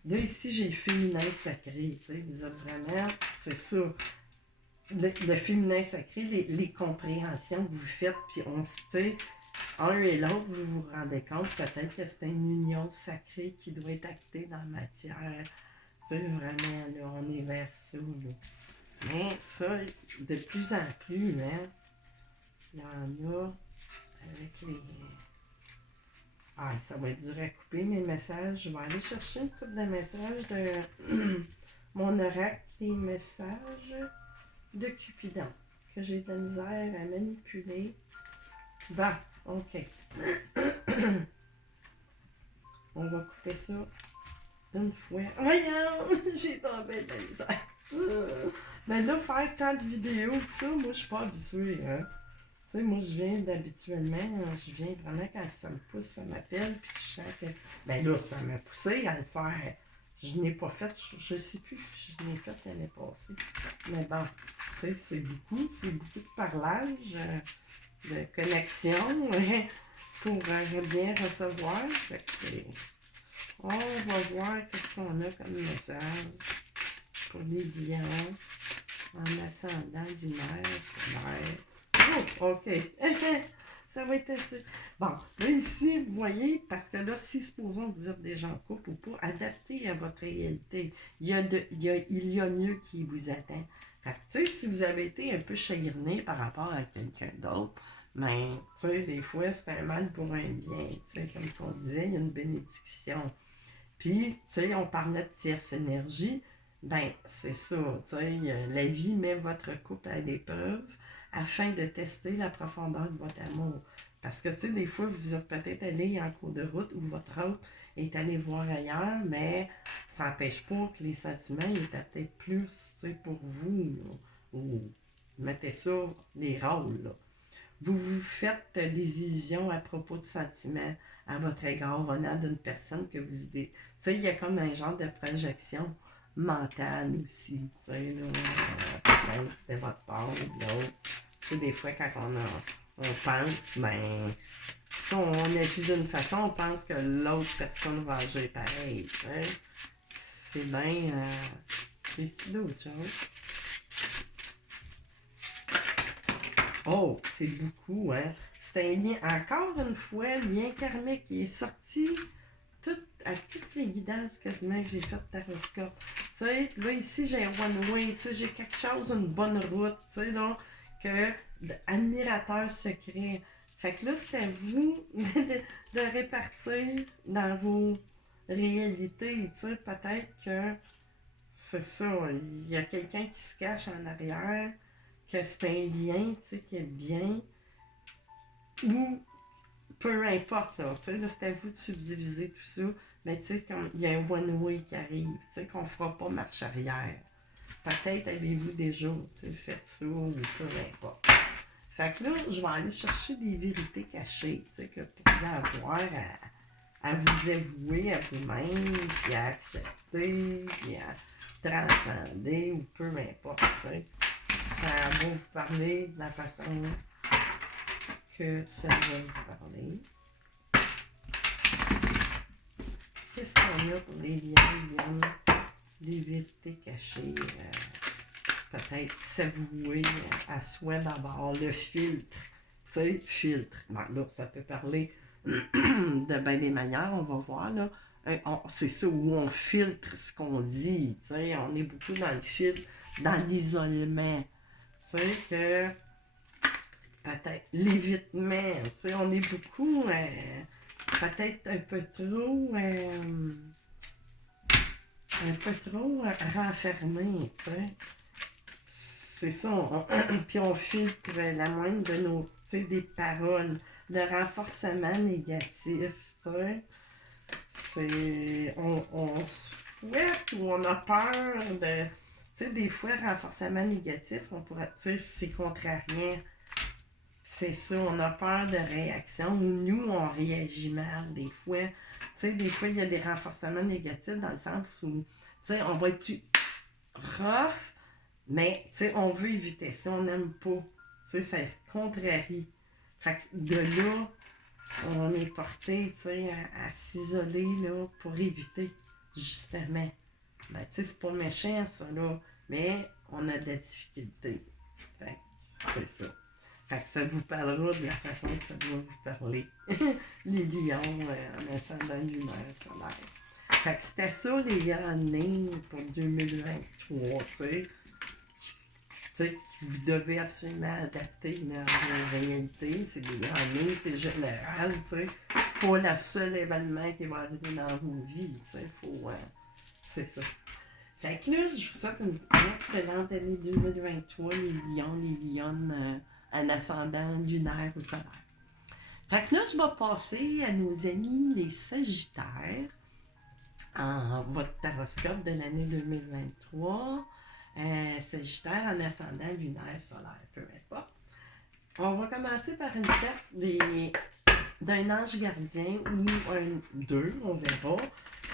Là, ici, j'ai le féminin sacré. Vous êtes vraiment, c'est ça. Le féminin sacré, les compréhensions que vous faites, puis on se un et l'autre, vous vous rendez compte peut-être que c'est une union sacrée qui doit être actée dans la matière. Vraiment, là, on est vers ça. Là. Mais ça, de plus en plus, hein, il y en a avec Ah, ça va être dur à couper mes messages. Je vais aller chercher une coupe de messages de mon oracle, les messages de Cupidon, que j'ai de la misère à manipuler. Bon, ok. On va couper ça une fois. Voyons, j'ai tombé de la misère. Mais là, faire tant de vidéos que ça, moi, je suis pas habituée, hein. Tu sais, moi, je viens d'habituellement, je viens vraiment quand ça me pousse, ça m'appelle, puis je sens que, ben là, ça m'a poussé à le faire. Je n'ai pas fait, je sais plus, je l'ai fait l'année passée. Mais bon, tu sais, c'est beaucoup de parlage, de connexion, pour bien recevoir. Fait que on va voir qu'est-ce qu'on a comme message pour les lions en ascendant lunaire, solaire. Oh, ok. Ça va être assez. Bon, là ici, vous voyez, parce que là, si supposons que vous êtes déjà en couple ou pas, adaptez à votre réalité. Il y a mieux qui vous attend. Fait que, tu sais, si vous avez été un peu chagriné par rapport à quelqu'un d'autre, mais, tu sais, des fois, c'est un mal pour un bien. Tu sais, comme on disait, il y a une bénédiction. Puis, tu sais, on parlait de tierce énergie. Ben, c'est ça, tu sais, la vie met votre couple à l'épreuve afin de tester la profondeur de votre amour. Parce que, tu sais, des fois, vous êtes peut-être allé en cours de route ou votre autre est allé voir ailleurs, mais ça n'empêche pas que les sentiments étaient peut-être plus, tu sais, pour vous, là, ou mettez ça, les rôles, là. Vous vous faites des illusions à propos de sentiments à votre égard venant d'une personne que vous idée. Tu sais, il y a comme un genre de projection mentale aussi. Tu sais, là, peut-être de votre part ou de l'autre. Tu sais, des fois, quand on pense, ben, si on agit d'une façon, on pense que l'autre personne va agir pareil. Tu sais. C'est bien. C'est-tu d'autres choses? Oh, c'est beaucoup, hein? C'est un lien, encore une fois, lien karmique qui est sorti à toutes les guidances quasiment que j'ai faites Taroscope. Tu sais, là, ici, j'ai un one-way, tu sais, j'ai quelque chose, une bonne route, tu sais, donc, admirateur secret. Fait que là, c'est à vous de répartir dans vos réalités, tu sais, peut-être que c'est ça, il y a quelqu'un qui se cache en arrière, que c'est un lien, tu sais, qui est bien, ou peu importe, là, tu sais, là, c'est à vous de subdiviser tout ça, mais tu sais, comme il y a un one-way qui arrive, tu sais, qu'on fera pas marche arrière. Peut-être avez-vous déjà, tu sais, fait ça, ou peu importe. Fait que là, je vais aller chercher des vérités cachées, tu sais, que vous pourriez avoir à vous avouer à vous-même, puis à accepter, puis à transcender, ou peu importe, tu sais. Ça va vous parler de la façon que ça va vous parler. Qu'est-ce qu'on a pour les liens, des vérités cachées, peut-être s'avouer à soi d'abord, le filtre, tu sais, filtre. Bon, là, ça peut parler de bien des manières, on va voir, là. C'est ça où on filtre ce qu'on dit, tu sais, on est beaucoup dans le filtre, dans l'isolement, tu sais, que peut-être l'évitement, tu sais, on est beaucoup, peut-être un peu trop renfermé, tu sais. C'est ça, puis on filtre la moindre de nos, tu sais, des paroles, le renforcement négatif, tu sais. C'est, on souhaite ou on a peur de, tu sais, des fois, renforcement négatif, on pourrait, tu sais, c'est contrariant. C'est ça, on a peur de réaction, ou nous, on réagit mal des fois. Tu sais, des fois, il y a des renforcements négatifs dans le sens où, tu sais, on va être plus rough, mais, tu sais, on veut éviter ça, on n'aime pas. Tu sais, ça contrarie. Fait que de là, on est porté, tu sais, à s'isoler, là, pour éviter, justement. Ben, tu sais, c'est pas méchant, ça, là, mais on a de la difficulté. Fait que c'est ça. Fait que ça vous parlera de la façon que ça doit vous parler. Les lions en ascendant lunaire solaire. Fait que c'était ça les grandes lignes pour 2023, tu sais. Tu sais, vous devez absolument adapter dans vos réalités. C'est des grandes lignes, c'est général, tu sais. C'est pas le seul événement qui va arriver dans vos vies. C'est ça. Fait que là, je vous souhaite une excellente année 2023, les lions, les lionnes en ascendant lunaire ou solaire. Fait que là, je vais passer à nos amis les Sagittaires en votre horoscope de l'année 2023. Sagittaire en ascendant lunaire solaire, peu importe. On va commencer par une carte d'un ange gardien ou deux, on verra,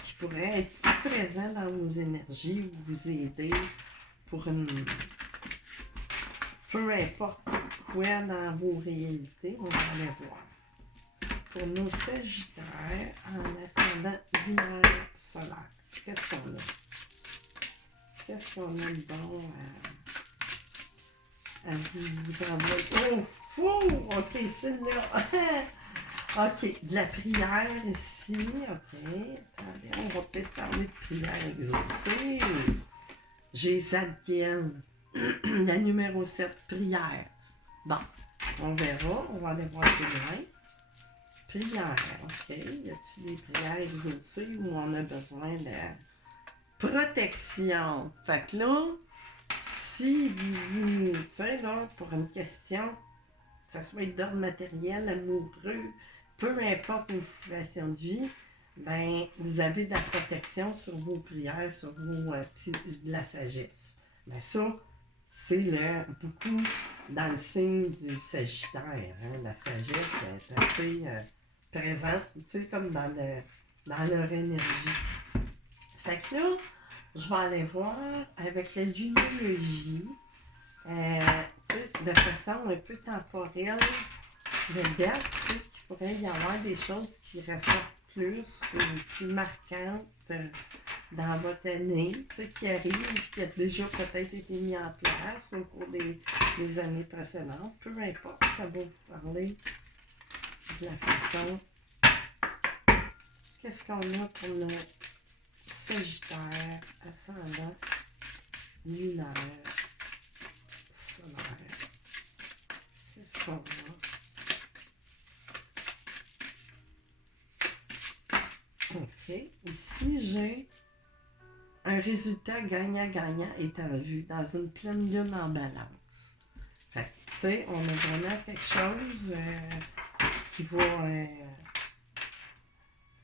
qui pourrait être plus présent dans vos énergies ou vous aider pour une... peu importe quoi dans vos réalités, on va aller voir. Pour nos Sagittaires en ascendant lunaire solaire, qu'est-ce qu'on a? Qu'est-ce qu'on a de bon à vous envoyer? Oh, fou! Ok, c'est là. Ok, de la prière ici. Ok, attendez, on va peut-être parler de prière exaucée. J'ai Zadkiel, la numéro 7, prière. Bon, on verra, on va aller voir plus loin. Prière, ok. Y a-t-il des prières exaucées où on a besoin de protection? Fait que là, si vous, tu sais, là, pour une question, que ce soit d'ordre matériel, amoureux, peu importe une situation de vie, ben, vous avez de la protection sur vos prières, sur vos, de la sagesse. Ben ça, c'est beaucoup dans le signe du Sagittaire. Hein? La sagesse est assez présente, tu sais, comme dans leur énergie. Fait que là, je vais aller voir avec la lumologie, de façon un peu temporelle, de date, tu sais, qu'il pourrait y avoir des choses qui ressortent plus marquantes dans votre année, tu sais, qui arrivent, qui a déjà peut-être été mis en place au cours des années précédentes. Peu importe, ça va vous parler de la façon. Qu'est-ce qu'on a pour le Sagittaire, ascendant, lunaire, solaire? Qu'est-ce qu'on a? Ok, ici j'ai un résultat gagnant-gagnant est en vue dans une pleine lune en balance. Fait que, tu sais, on a vraiment quelque chose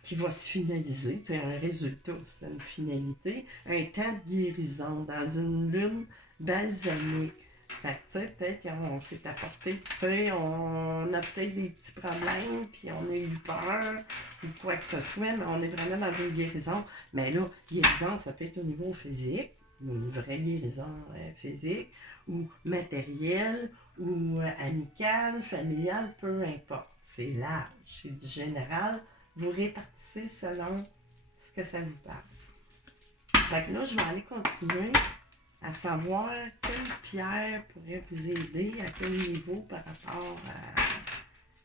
qui va se finaliser. C'est un résultat, c'est une finalité. Un temps de guérison dans une lune balsamique. Fait que, tu sais, peut-être qu'on s'est apporté, tu sais, on a peut-être des petits problèmes, puis on a eu peur, ou quoi que ce soit, mais on est vraiment dans une guérison. Mais là, guérison, ça peut être au niveau physique, une vraie guérison physique, ou matérielle, ou amicale, familiale, peu importe. C'est large, c'est du général. Vous répartissez selon ce que ça vous parle. Fait que là, je vais aller continuer à savoir quelle pierre pourrait vous aider, à quel niveau par rapport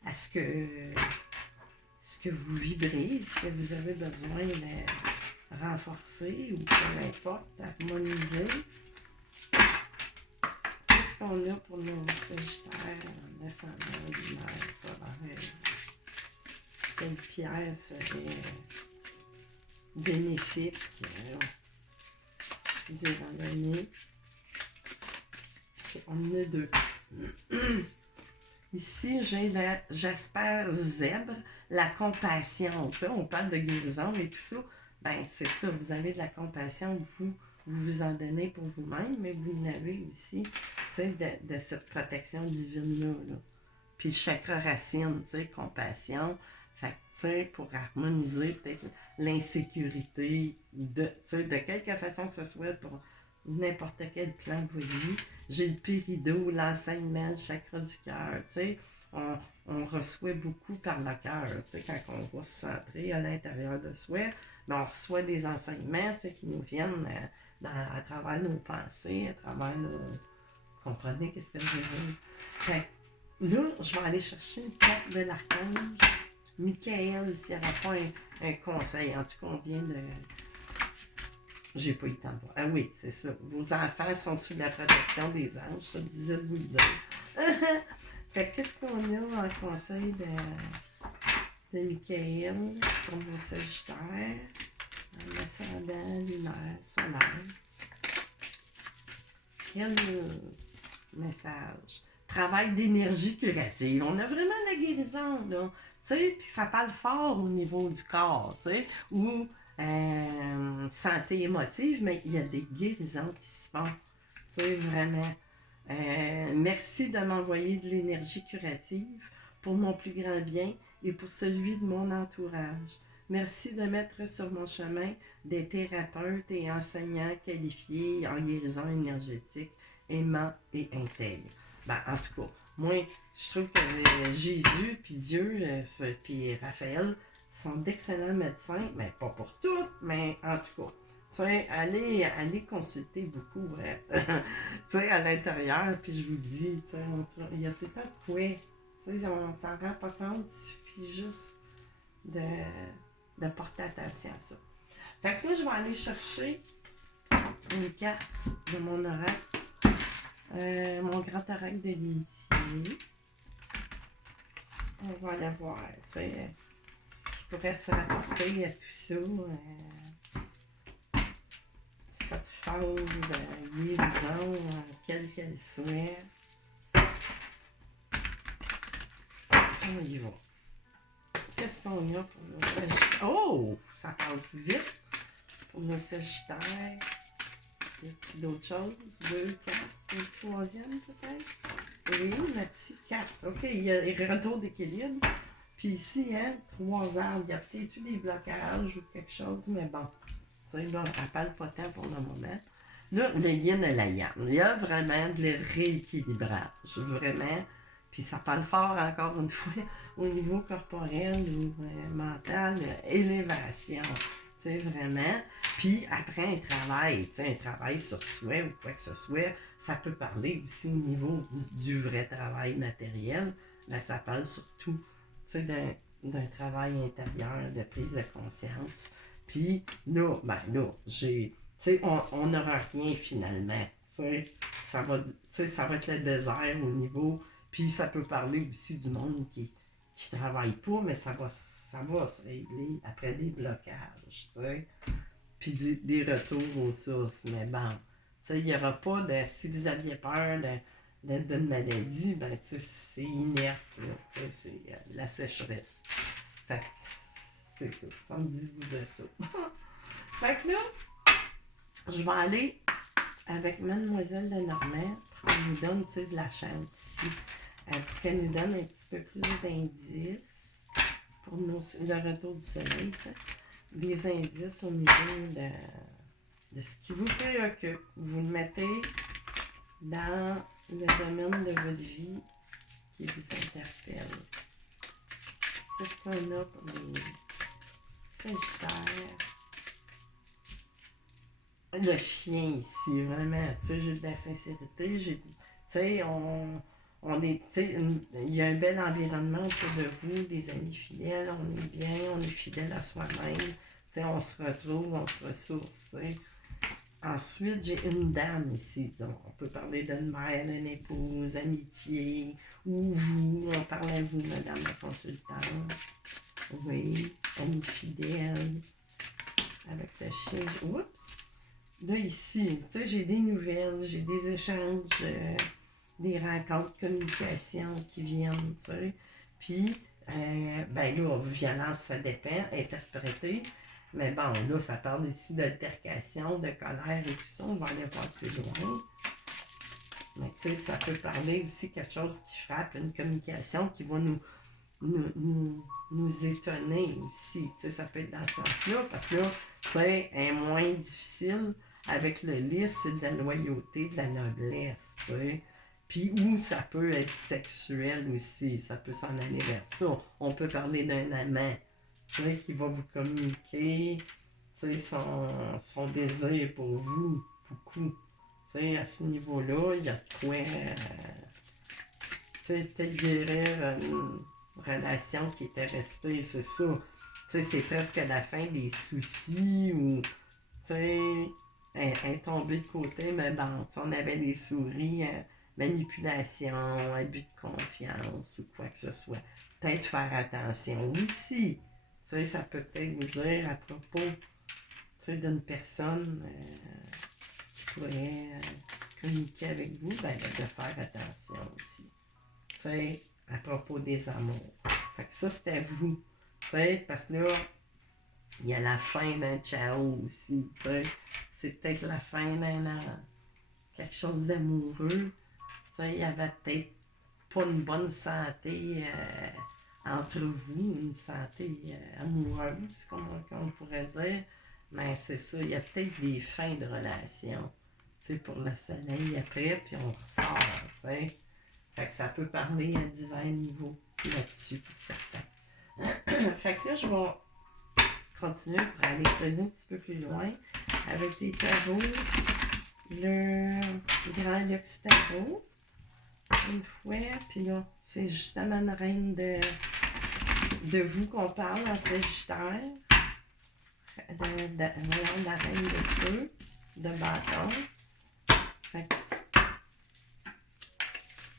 à ce que vous vibrez, ce que vous avez besoin de renforcer ou peu importe, harmoniser. Qu'est-ce qu'on a pour nos Sagittaires en ascendant lunaire solaire? Quelle pierre serait bénéfique durant l'année? On en a deux. Ici, j'ai la Jasper Zèbre, la compassion. Tu sais, on parle de guérison et tout ça. Ben, c'est ça, vous avez de la compassion, vous vous en donnez pour vous-même, mais vous en avez aussi, tu sais, de cette protection divine-là. Là. Puis le chakra racine, tu sais, compassion. Fait que, tu sais, pour harmoniser peut-être l'insécurité, tu sais, de quelque façon que ce soit pour n'importe quel plan de votre vie. J'ai le péridot, l'enseignement, le chakra du cœur, tu sais. On reçoit beaucoup par le cœur, tu sais, quand on va se centrer à l'intérieur de soi, mais on reçoit des enseignements, tu sais, qui nous viennent à travers nos pensées, à travers nos... Vous comprenez qu'est-ce que je veux dire? Fait que là, je vais aller chercher une carte de l'archange Michael, s'il n'y aura pas un conseil. En tout cas, on vient de... J'ai pas eu le temps de voir. Ah oui, c'est ça. Vos enfants sont sous la protection des anges. Ça me disait de vous le dire. Fait que qu'est-ce qu'on a en conseil de... de Michael pour nos Sagittaires. Ascendant, lunaire, solaire. Quel message? Travail d'énergie curative. On a vraiment la guérison, là. Tu sais, puis ça parle fort au niveau du corps, tu sais, ou santé émotive, mais il y a des guérisons qui se font. Tu sais, vraiment. Merci de m'envoyer de l'énergie curative pour mon plus grand bien et pour celui de mon entourage. Merci de mettre sur mon chemin des thérapeutes et enseignants qualifiés en guérison énergétique, aimants et intègres. Ben, en tout cas, moi, je trouve que Jésus, puis Dieu, puis Raphaël sont d'excellents médecins, mais pas pour toutes, mais en tout cas. Allez consulter beaucoup à l'intérieur, puis je vous dis, il y a tout le temps de quoi. On s'en rend pas compte, il suffit juste de porter attention à ça. Fait que là, je vais aller chercher une carte de mon oracle, mon grand oracle de l'initié. On va aller voir, ce qui pourrait se rapporter à tout ça. Cette phase de guérison, quelle qu'elle soit. On y va. Qu'est-ce qu'on a pour nos Sagittaires? Oh! Ça parle vite pour nos Sagittaires. Y a-t-il d'autres choses? 2, 4, une troisième peut-être? Oui, merci, 4. OK, il y a les retours d'équilibre. Puis ici, 3 arbres. Il y a peut-être eu des blocages ou quelque chose, mais bon. Là, elle parle pas tant pour le moment. Là, le yin et la yang. Il y a vraiment de rééquilibrage. Vraiment. Puis ça parle fort, encore une fois, au niveau corporel ou mental, élévation. Tu sais, vraiment. Puis après un travail sur soi ou quoi que ce soit, ça peut parler aussi au niveau du vrai travail matériel, mais ça parle surtout, tu sais, d'un travail intérieur, de prise de conscience. Puis là, tu sais, on n'aura rien finalement. Tu sais, ça va être le désert au niveau. Puis ça peut parler aussi du monde qui travaille pas, mais ça va se régler après des blocages, tu sais. Puis des retours aux sources. Mais bon, tu sais, il n'y aura pas de. Si vous aviez peur d'une maladie, ben, tu sais, c'est inerte, là. Tu sais, c'est la sécheresse. Fait que c'est ça. Ça me dit de vous dire ça. Fait que là, je vais aller avec Mademoiselle Lenormand pour qu'elle nous donne, tu sais, de la chance ici. Pour qu'elle nous donne un petit peu plus d'indices pour le retour du soleil, tu sais. Des indices au niveau de ce qui vous préoccupe. Vous le mettez dans le domaine de votre vie qui vous interpelle. Qu'est-ce qu'on a pour les Sagittaires? Le chien ici, vraiment, tu sais, j'ai de la sincérité, j'ai dit, tu sais, on est, tu sais, il y a un bel environnement autour de vous, des amis fidèles, on est bien, on est fidèle à soi-même, tu sais, on se retrouve, on se ressource, tu sais. Ensuite, j'ai une dame ici, donc on peut parler d'une mère, d'une épouse, amitié, ou vous, on parle à vous, madame la consultante, oui, amie fidèle, avec le chien, oups! Là, ici, tu sais, j'ai des nouvelles, j'ai des échanges, des rencontres, communications qui viennent, tu sais. Puis, ben là, violence, ça dépend, interpréter. Mais bon, là, ça parle ici d'altercation, de colère et tout ça. On va aller voir plus loin. Mais tu sais, ça peut parler aussi quelque chose qui frappe, une communication qui va nous étonner aussi. Tu sais, ça peut être dans ce sens-là, parce que là, c'est un moins difficile. Avec le lys, c'est de la loyauté, de la noblesse, tu sais. Puis où ça peut être sexuel aussi, ça peut s'en aller vers ça. On peut parler d'un amant, tu sais, qui va vous communiquer, tu sais, son désir pour vous, beaucoup. Tu sais, à ce niveau-là, il y a de quoi, tu sais, peut-être guérir une relation qui était restée, c'est ça. Tu sais, c'est presque la fin des soucis ou, tu sais, est tombé de côté, mais bon, on avait des souris, manipulation, abus de confiance ou quoi que ce soit. peut-être faire attention aussi. Tu sais, ça peut peut-être vous dire à propos, tu sais, d'une personne qui pourrait communiquer avec vous, ben, de faire attention aussi. Tu sais, à propos des amours. Fait que ça, c'est à vous. Tu sais, parce que là, il y a la fin d'un ciao aussi, tu sais. C'est peut-être la fin d'un quelque chose d'amoureux. Tu sais, il y avait peut-être pas une bonne santé entre vous, une santé amoureuse, comme on pourrait dire. Mais c'est ça, il y a peut-être des fins de relation. Tu sais, pour le soleil après, puis on ressort, tu sais. Fait que ça peut parler à divers niveaux là-dessus, certains. Fait que là, je vais continuer pour aller creuser un petit peu plus loin avec les tarots, le grand luxe tarot, une fois, puis là, c'est justement une reine de vous qu'on parle en Sagittaire, la reine de feu, de bâton. Fait que,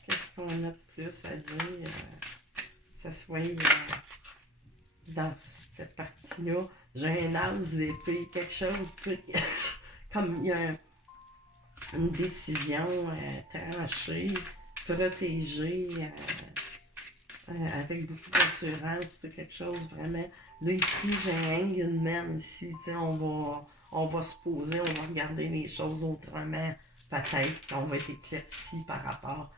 qu'est-ce qu'on a de plus à dire, que ce soit dans cette partie-là? J'ai un as d'épée, quelque chose, tu sais, comme il y a une décision tranchée, protégée, avec beaucoup d'assurance, c'est quelque chose vraiment. Là, ici, j'ai un hangman ici, tu sais, on va se poser, on va regarder les choses autrement, peut-être qu'on va être éclairci par rapport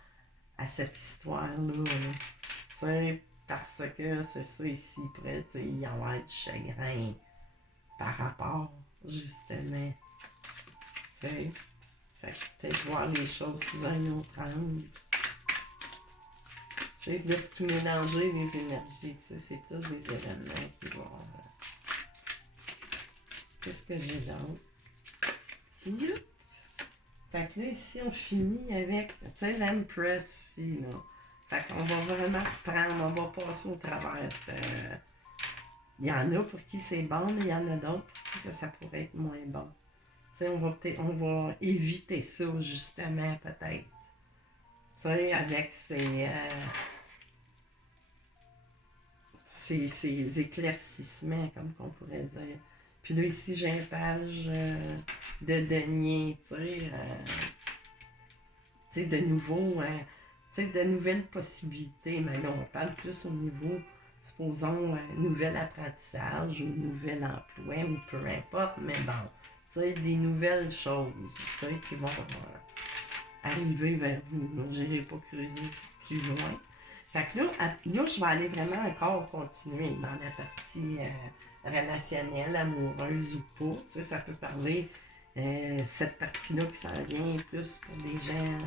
à cette histoire-là. Tu sais, parce que c'est ça ici, près, tu sais, il y a du chagrin par rapport, justement. Tu sais, fait que peut-être voir les choses sous un autre angle. Je laisse tout mélanger les énergies, tu sais, c'est tous des événements qui vont... Qu'est-ce que j'ai d'autre? Youp! Fait que là, ici, on finit avec, tu sais, l'Empress, ici, là. Fait qu'on va vraiment reprendre, on va passer au travers. Il y en a pour qui c'est bon, mais il y en a d'autres pour qui ça pourrait être moins bon. Tu sais, on va éviter ça, justement, peut-être. Tu sais, avec ces éclaircissements, comme qu'on pourrait dire. Puis là, ici, j'ai une page de denier, tu sais, de nouveau, tu sais, de nouvelles possibilités. Mais là, on parle plus au niveau, supposons, nouvel apprentissage ou nouvel emploi, ou peu importe, mais bon, tu sais, des nouvelles choses, tu sais, qui vont arriver vers vous. Je n'irai pas creuser plus loin. Fait que là, je vais aller vraiment encore continuer dans la partie relationnelle, amoureuse ou pas. Tu sais, ça peut parler, cette partie-là qui s'en vient plus pour des gens.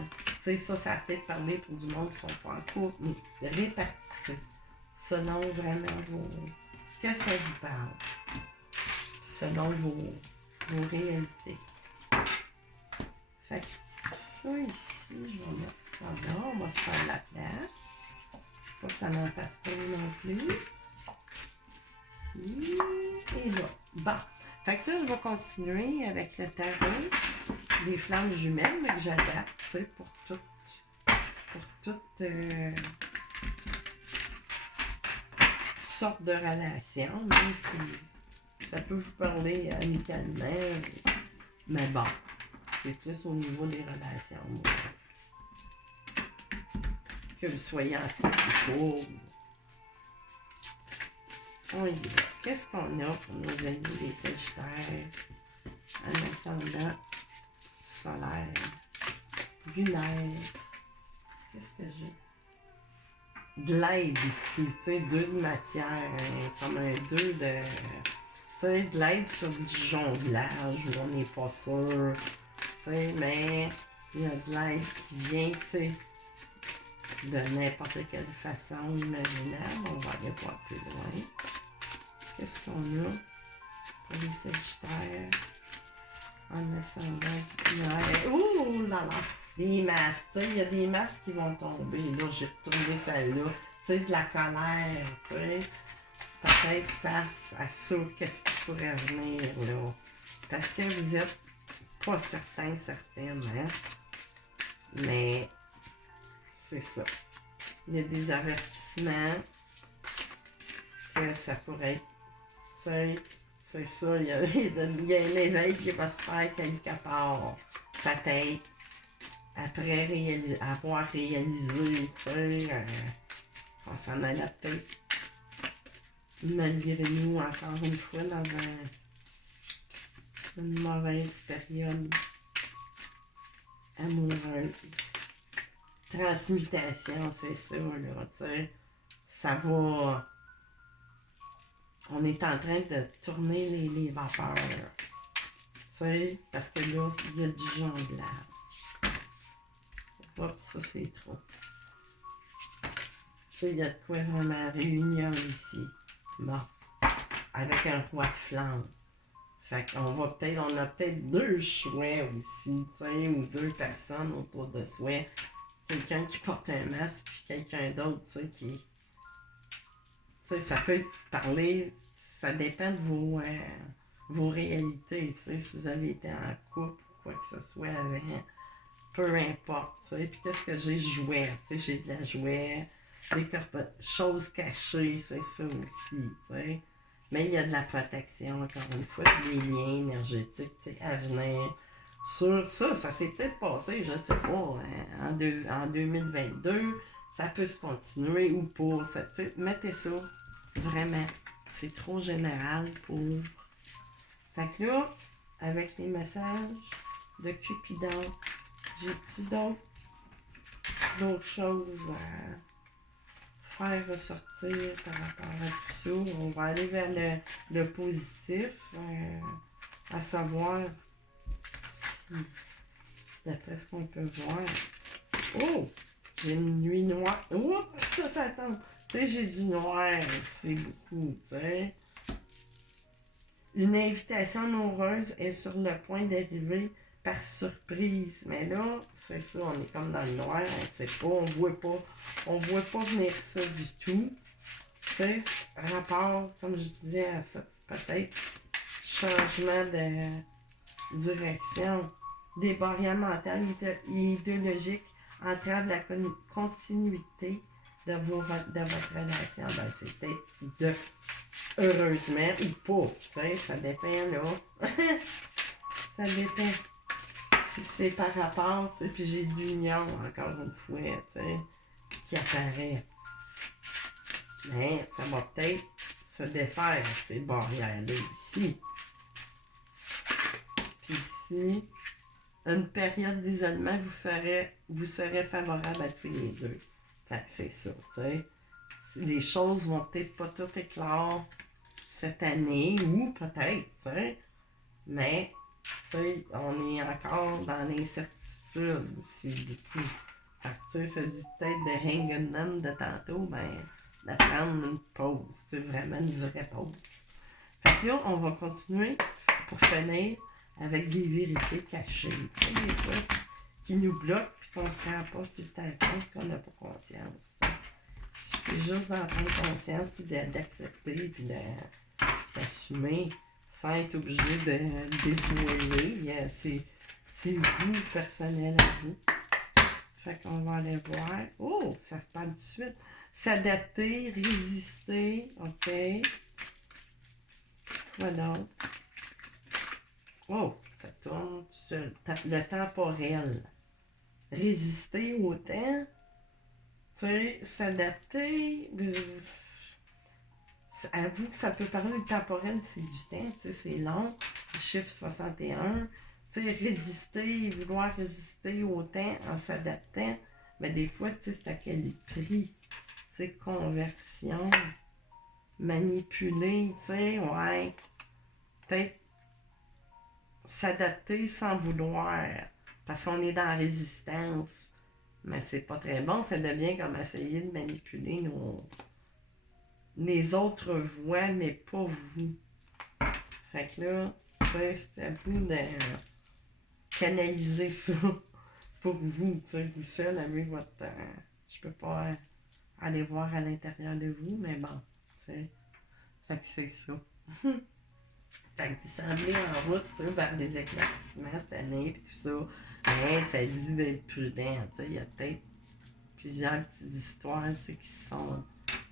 Tu sais, ça a peut-être parlé pour du monde qui sont pas en couple, mais répartissez selon vraiment ce que ça vous parle. Selon vos réalités. Fait que ça ici, je vais mettre ça là, on va se faire la place. Pas que ça n'en fasse pas non plus. Ici et là. Bon. Fait que là, je vais continuer avec le tarot des flammes jumelles, mais que j'adapte, tu sais, pour toutes sortes de relations, même si ça peut vous parler amicalement. Mais bon, c'est plus au niveau des relations. Moi. Que vous soyez en couple. On y va. Qu'est-ce qu'on a pour nos amis les Sagittaires? Un ascendant solaire, lunaire. Qu'est-ce que j'ai? De l'aide ici, tu sais, 2 de matière, comme un 2 de... Tu sais, de l'aide sur du jonglage où on n'est pas sûr. Tu sais, mais il y a de l'aide qui vient, tu sais, de n'importe quelle façon imaginable. On va aller voir plus loin. Qu'est-ce qu'on a pour les Sagittaires en ascendant? Ouh là là! Des masques, tu sais, il y a des masques qui vont tomber. Là, j'ai retourné celle-là. Tu sais, de la colère, tu sais. Peut-être face à ça, qu'est-ce qui pourrait venir, là. Parce que vous êtes pas certaine, hein. Mais c'est ça. Il y a des avertissements. que ça pourrait être, tu sais, c'est ça, il y a un éveil qui va se faire quelque part, peut-être, après avoir réalisé, tu sais, on s'en allait peut-être, malgré nous, encore une fois, dans une mauvaise période amoureuse. Transmutation, c'est ça, là, tu sais, ça va... On est en train de tourner les vapeurs, tu sais, parce que là, il y a du jonglage. Hop, ça c'est trop. Tu sais, il y a de quoi vraiment réunion ici. Bon, avec un roi de flamme. Fait qu'on va peut-être, on a peut-être deux choix aussi, tu sais, ou deux personnes autour de soi. Quelqu'un qui porte un masque, puis quelqu'un d'autre, tu sais, qui... Tu sais, ça peut parler, ça dépend de vos réalités, tu sais, si vous avez été en couple ou quoi que ce soit avant, peu importe, tu sais, puis qu'est-ce que j'ai joué, tu sais, j'ai de la jouet, des choses cachées, c'est ça aussi, tu sais, mais il y a de la protection, encore une fois, des liens énergétiques, tu sais, à venir. Sur ça, ça s'est peut-être passé, je sais pas, hein, en 2022, ça peut se continuer ou pas, ça, tu sais, mettez ça, vraiment, c'est trop général pour... Fait que là, avec les messages de Cupidon, j'ai-tu d'autres choses à faire ressortir par rapport à tout ça? On va aller vers le positif, à savoir si, d'après ce qu'on peut voir. Oh! J'ai une nuit noire. Oups! Ça tombe. Tu sais, j'ai du noir. C'est beaucoup, tu sais. Une invitation amoureuse est sur le point d'arriver par surprise. Mais là, c'est ça, on est comme dans le noir, on sait pas, on voit pas venir ça du tout. Tu sais, rapport, comme je disais, à ça, peut-être changement de direction. Des barrières mentales et idéologiques entravent la continuité de votre relation. Ben, c'est peut-être de heureusement ou pas, tu sais, ça dépend, là. Ça dépend. Si c'est par rapport, tu sais, puis j'ai de l'union, encore une fois, tu sais, qui apparaît. Mais ça va peut-être se défaire, ces barrières-là aussi. Puis ici, une période d'isolement vous serez favorable à tous les deux. Fait que c'est ça, tu sais. Les choses vont peut-être pas tout éclore cette année, ou peut-être, tu sais. Mais, tu sais, on est encore dans l'incertitude aussi, beaucoup. Fait que, tu sais, ça dit peut-être de hang de tantôt, ben, de prendre une pause, tu sais, vraiment une vraie pause. Fait que là, on va continuer pour finir avec des vérités cachées. Tu sais, des trucs qui nous bloquent, puis qu'on se rend pas tout le temps compte qu'on n'a pas conscience. Il suffit juste d'en prendre conscience, puis d'accepter, puis d'assumer, sans être obligé de dévoiler. C'est vous, personnel à vous. Fait qu'on va aller voir. Oh, ça parle tout de suite. S'adapter, résister, ok. Voilà. Oh, ça tourne sur le temporel. Résister au temps. Tu sais, s'adapter. Avoue que ça peut parler du temporel, c'est du temps, tu sais, c'est long. Le chiffre 61. Tu sais, résister, vouloir résister au temps en s'adaptant. Mais des fois, tu sais, c'est à quel prix? Tu sais, conversion, manipuler, tu sais, ouais. Peut-être s'adapter sans vouloir. Parce qu'on est dans la résistance. Mais c'est pas très bon, ça devient comme essayer de manipuler les autres voix, mais pas vous. Fait que là, c'est à vous de canaliser ça pour vous, tu sais, vous seul avec votre... je peux pas aller voir à l'intérieur de vous, mais bon, tu sais. Fait que c'est ça. Fait que vous semblez en route, tu sais, vers des éclaircissements cette année, puis tout ça. Mais ça dit d'être prudent, tu sais, il y a peut-être plusieurs petites histoires, tu sais, qui sont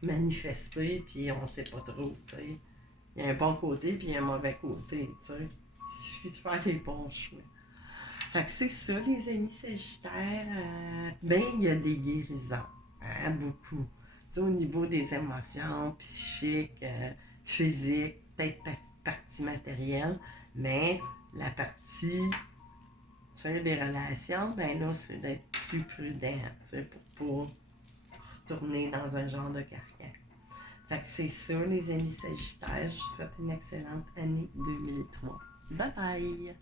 manifester, puis on sait pas trop, tu sais. Il y a un bon côté, puis il y a un mauvais côté, tu sais. Il suffit de faire les bons choix. Fait que c'est ça, les amis sagittaires. Ben, il y a des guérisons, hein, beaucoup. Tu sais, au niveau des émotions, psychiques, physiques, peut-être partie matérielle, mais la partie, tu sais, des relations, ben là, c'est d'être plus prudent, tu sais, pour pas retourner dans un genre de carcan. Fait que c'est ça, les amis sagittaires. Je vous souhaite une excellente année 2003. Bye bye!